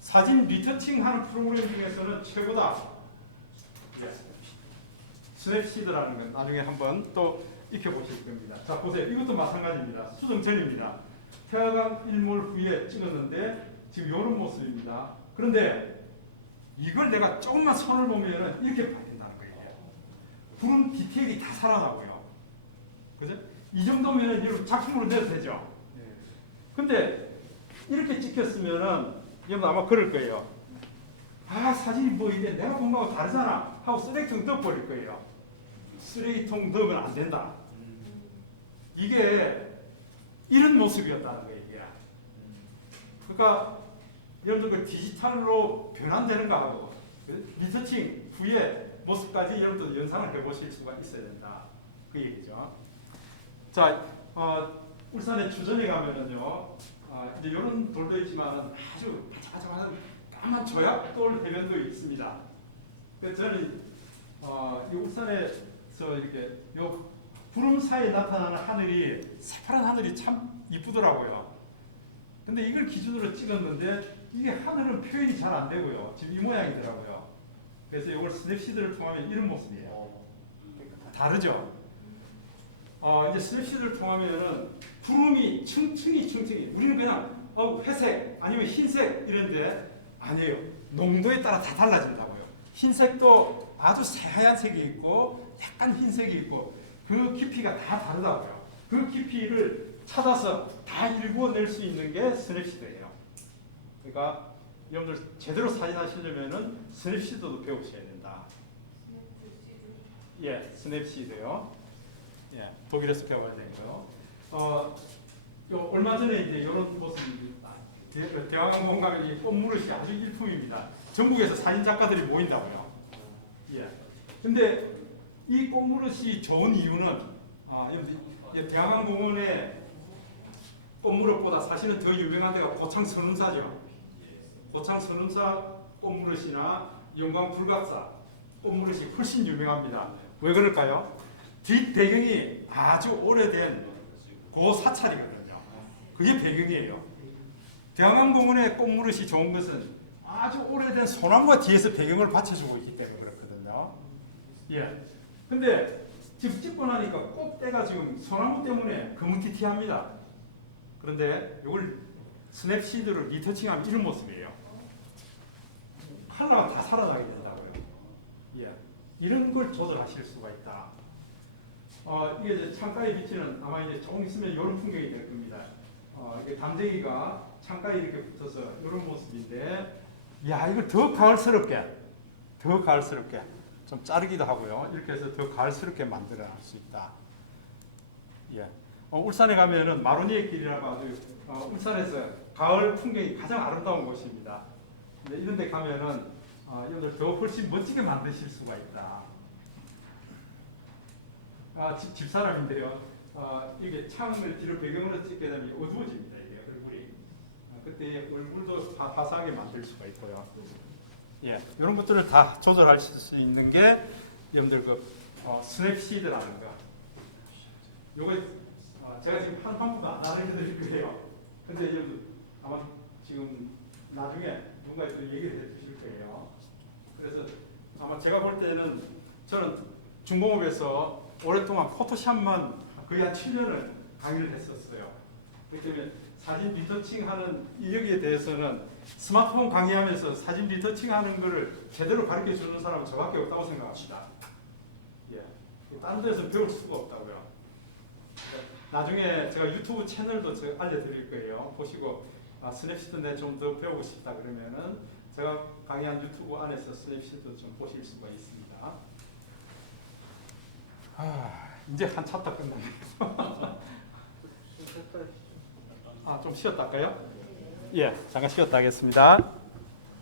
사진 리터칭 하는 프로그램 중에서는 최고다. 스냅시드라는 건 나중에 한번 또 익혀보실 겁니다. 자, 보세요. 이것도 마찬가지입니다. 수정 전입니다. 태화강 일몰 후에 찍었는데 지금 이런 모습입니다. 그런데 이걸 내가 조금만 손을 보면 이렇게 바뀐다는 거예요. 구름 디테일이 다 살아나고요. 그죠? 이 정도면 여러분 작품으로 내도 되죠? 근데 이렇게 찍혔으면은 여러분 아마 그럴 거예요. 사진이 뭐 이게 내가 본 거하고 다르잖아 하고 쓰레기통 넣어버릴 거예요. 쓰레기통 넣으면 안 된다. 이게 이런 모습이었다는 거예요. 이게. 그러니까 여러분들 그 디지털로 변환되는 거하고 리서칭 후의 모습까지 여러분들 연상을 해보실 수가 있어야 된다. 그 얘기죠. 자, 울산에 주전에 가면은요, 이제 이런 돌도 있지만 아주 바짝바짝한 까만 조약돌 해변도 있습니다. 그래서 저는 이 울산에서 이렇게 요 구름 사이에 나타나는 하늘이 새파란 하늘이 참 이쁘더라고요. 근데 이걸 기준으로 찍었는데 이게 하늘은 표현이 잘 안 되고요. 지금 이 모양이더라고요. 그래서 이걸 스냅시드를 통하면 이런 모습이에요. 다르죠? 이제 스냅시드를 통하면은 구름이 층층이 우리는 그냥 회색 아니면 흰색 이런데 아니에요. 농도에 따라 다 달라진다고요. 흰색도 아주 새하얀 색이 있고 약간 흰색이 있고 그 깊이가 다 다르다고요. 그 깊이를 찾아서 다 일구어낼 수 있는 게 스냅시드예요. 그러니까 여러분들 제대로 사진 하시려면은 스냅시드도 배우셔야 된다. 예, 스냅시드요. 예, 독일에서 배워야 되고요. 얼마 전에 이제 이런 모습이 대왕항공 가면 이 꽃무릇이 아주 일품입니다. 전국에서 사진 작가들이 모인다고요. 예. 근데 이 꽃무릇이 좋은 이유는 대왕항공원의 꽃무릇보다 사실은 더 유명한 데가 고창선운사죠. 고창선운사 꽃무릇이나 영광불각사 꽃무릇이 훨씬 유명합니다. 왜 그럴까요? 뒷 배경이 아주 오래된 고사찰이거든요. 그게 배경이에요. 대왕항공원의 꽃무릇이 좋은 것은 아주 오래된 소나무가 뒤에서 배경을 받쳐주고 있기 때문에 그렇거든요. 예. 근데 지금 찍고 나니까 꽃대가 지금 소나무 때문에 거무튀튀합니다. 그런데 이걸 스냅시드로 리터칭하면 이런 모습이에요. 컬러가 다 살아나게 된다고요. 예. 이런 걸 조절하실 수가 있다. 이게 이제 창가에 비치는 아마 이제 조금 있으면 이런 풍경이 될 겁니다. 이게 담쟁이가 창가에 이렇게 붙어서 이런 모습인데, 야, 이걸 더 가을스럽게 좀 자르기도 하고요. 이렇게 해서 더 가을스럽게 만들어낼 수 있다. 예. 울산에 가면은 마로니에 길이라고 아주 울산에서 가을 풍경이 가장 아름다운 곳입니다. 근데 이런 데 가면은 여러분들 더 훨씬 멋지게 만드실 수가 있다. 집사람인데요. 이게 창을 뒤로 배경으로 찍게 되면 어두워집니다. 이게 얼굴이. 그때 얼굴도 화사하게 만들 수가 있고요. 예, 이런 것들을 다 조절하실 수 있는 게 여러분들 스냅시드라는 거. 요거 제가 지금 한 방법도 안 알려드릴 거예요. 근데 여러분들 아마 지금 나중에 누군가 또 얘기를 해주실 거예요. 그래서 아마 제가 볼 때는 저는 중공업에서 오랫동안 포토샵만 거의 한 7년을 강의를 했었어요. 그렇기 때문에 사진 리터칭하는 여기에 대해서는 스마트폰 강의하면서 사진 리터칭하는 거를 제대로 가르쳐 주는 사람은 저밖에 없다고 생각합니다. 예, 다른 데서 배울 수가 없다고요. 나중에 제가 유튜브 채널도 알려드릴 거예요. 보시고 스냅시드 좀 더 배우고 싶다 그러면은 제가 강의한 유튜브 안에서 스냅시드 좀 보실 수가 있습니다. 이제 한 챕터 끝났네요. 좀 쉬었다 할까요? 예, 잠깐 쉬었다 하겠습니다.